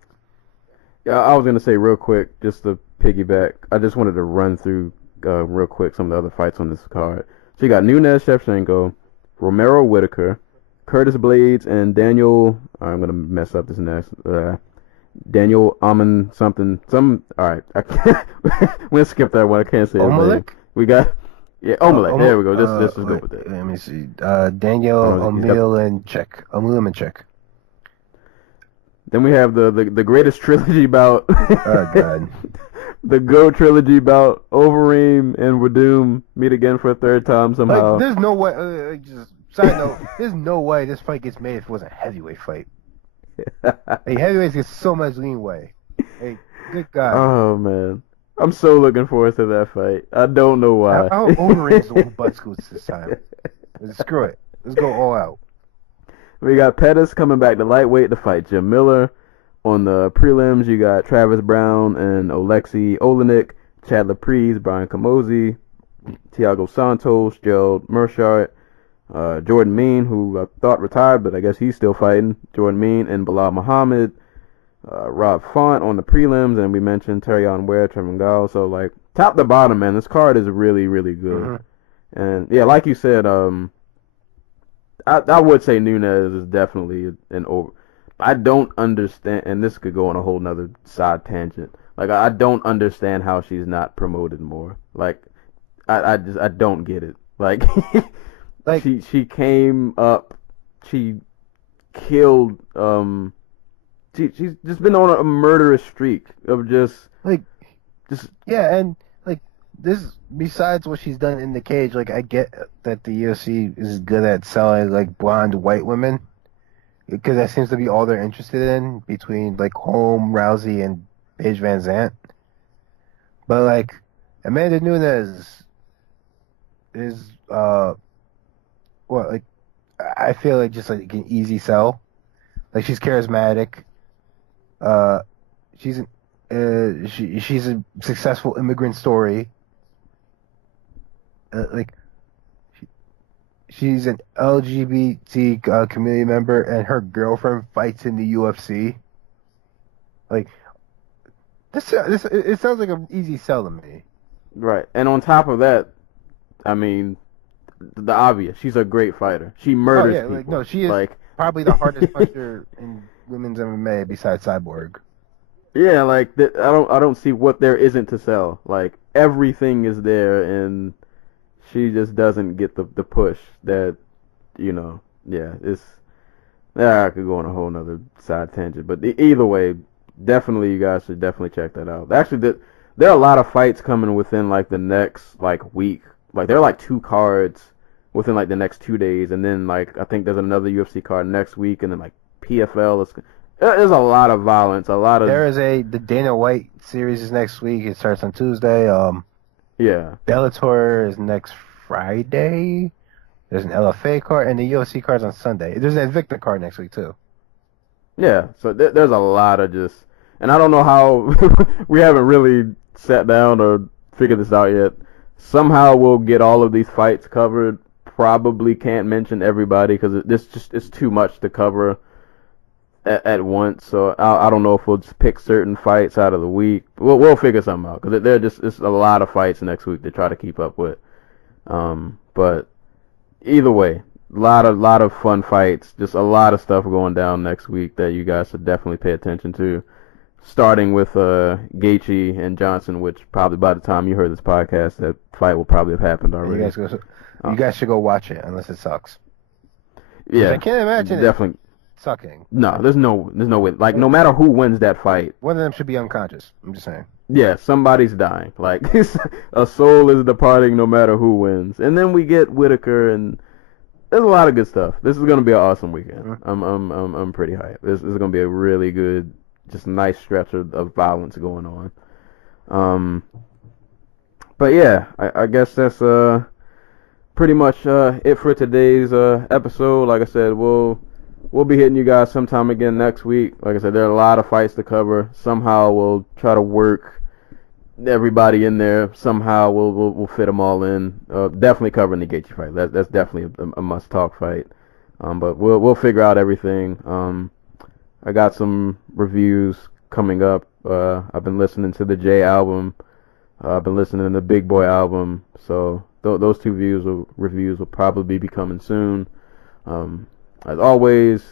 Yeah, I was gonna say real quick, just to piggyback. I just wanted to run through real quick some of the other fights on this card. So you got Nunes Shevchenko, Romero Whittaker, Curtis Blades, and Daniel. I'm gonna mess up this next. Daniel Amon something. All right, I can't. I'm gonna skip that one. I can't say his name. We got. Yeah, Omelek. There we go. Let's just go with that. Let me see. Daniel Omelianchuk. Then we have the greatest trilogy bout. Oh God. The GO trilogy bout. Overeem and Werdum meet again for a third time somehow. Like, there's no way. Just side note. There's no way this fight gets made if it was a heavyweight fight. Hey, heavyweights get so much leeway. Hey, good God. Oh man. I'm so looking forward to that fight. I don't know why. I'll Overeem's the butt scoots this time. Screw it. Let's go all out. We got Pettis coming back to lightweight to fight Jim Miller. On the prelims, you got Travis Brown and Oleksiy Olenek, Chad Laprise, Brian Camozzi, Thiago Santos, Gerald Mershart, Jordan Mean, who I thought retired, but I guess he's still fighting. Jordan Mean and Bilal Muhammad. Rob Font on the prelims, and we mentioned Terrion Ware, Trevor Gall. So, like, top to bottom, man, this card is really, really good. Mm-hmm. And, yeah, like you said, I would say Nunes is definitely an over. I don't understand, and this could go on a whole nother side tangent. Like, I don't understand how she's not promoted more. Like, I don't get it. Like, like she came up, she killed, she's just been on a murderous streak of yeah, and like this. Besides what she's done in the cage, like I get that the UFC is good at selling like blonde white women, because that seems to be all they're interested in between like Holm, Rousey, and Paige Van Zandt. But like Amanda Nunes is like I feel like just like an easy sell. Like she's charismatic. She's a successful immigrant story. She's an LGBT community member, and her girlfriend fights in the UFC. Like this it sounds like an easy sell to me. Right, and on top of that, I mean, the obvious. She's a great fighter. She murders people. Like, no, she is like probably the hardest puncher in women's MMA besides Cyborg. Yeah, like I don't see what there isn't to sell. Like everything is there, and she just doesn't get the push that, you know. Yeah, I could go on a whole nother side tangent, but either way, definitely you guys should definitely check that out. Actually, there are a lot of fights coming within like the next like week. Like there are like 2 cards within like the next 2 days, and then like I think there's another UFC card next week, and then like PFL is There's a lot of violence, a lot of... There is the Dana White series is next week. It starts on Tuesday. Yeah. Bellator is next Friday. There's an LFA card, and the UFC card's on Sunday. There's an Invicta card next week, too. Yeah, so there's a lot of just... And I don't know how... we haven't really sat down or figured this out yet. Somehow we'll get all of these fights covered. Probably can't mention everybody because it's too much to cover at once. So I don't know if we'll just pick certain fights out of the week. We'll figure something out because it's a lot of fights next week to try to keep up with. But either way, a lot of fun fights. Just a lot of stuff going down next week that you guys should definitely pay attention to. Starting with Gaethje and Johnson, which probably by the time you heard this podcast, that fight will probably have happened already. You guys should go watch it unless it sucks. Yeah, I can't imagine definitely it sucking. No, there's no way. Like no matter who wins that fight, one of them should be unconscious. I'm just saying. Yeah, somebody's dying. Like a soul is departing no matter who wins. And then we get Whitaker, and there's a lot of good stuff. This is gonna be an awesome weekend. Mm-hmm. I'm pretty hyped. This is gonna be a really good, just nice stretch of violence going on. But yeah, I guess that's pretty much it for today's episode. Like I said, we'll be hitting you guys sometime again next week. Like I said, there are a lot of fights to cover. Somehow we'll try to work everybody in there. Somehow we'll fit them all in. Definitely covering the Gaethje fight. That's definitely a must talk fight. But we'll figure out everything. I got some reviews coming up. I've been listening to the J album. I've been listening to the Big Boy album. So those two reviews will probably be coming soon. As always,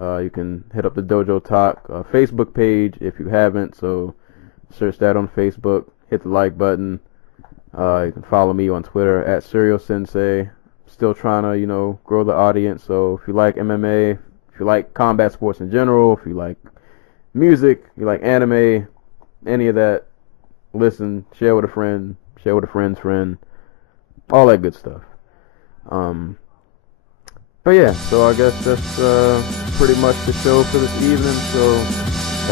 you can hit up the Dojo Talk Facebook page if you haven't. So search that on Facebook. Hit the like button. You can follow me on Twitter at Serial Sensei. Still trying to grow the audience. So if you like MMA, if you like combat sports in general, if you like music, you like anime, any of that, listen, share with a friend, share with a friend's friend, all that good stuff. But yeah, so I guess that's pretty much the show for this evening. So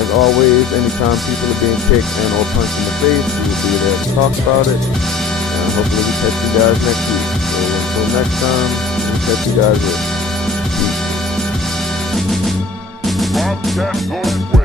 as always, anytime people are being kicked and or punched in the face, we will be there to talk about it. And hopefully we catch you guys next week. So until next time, we'll catch you guys later. Podcast goes well.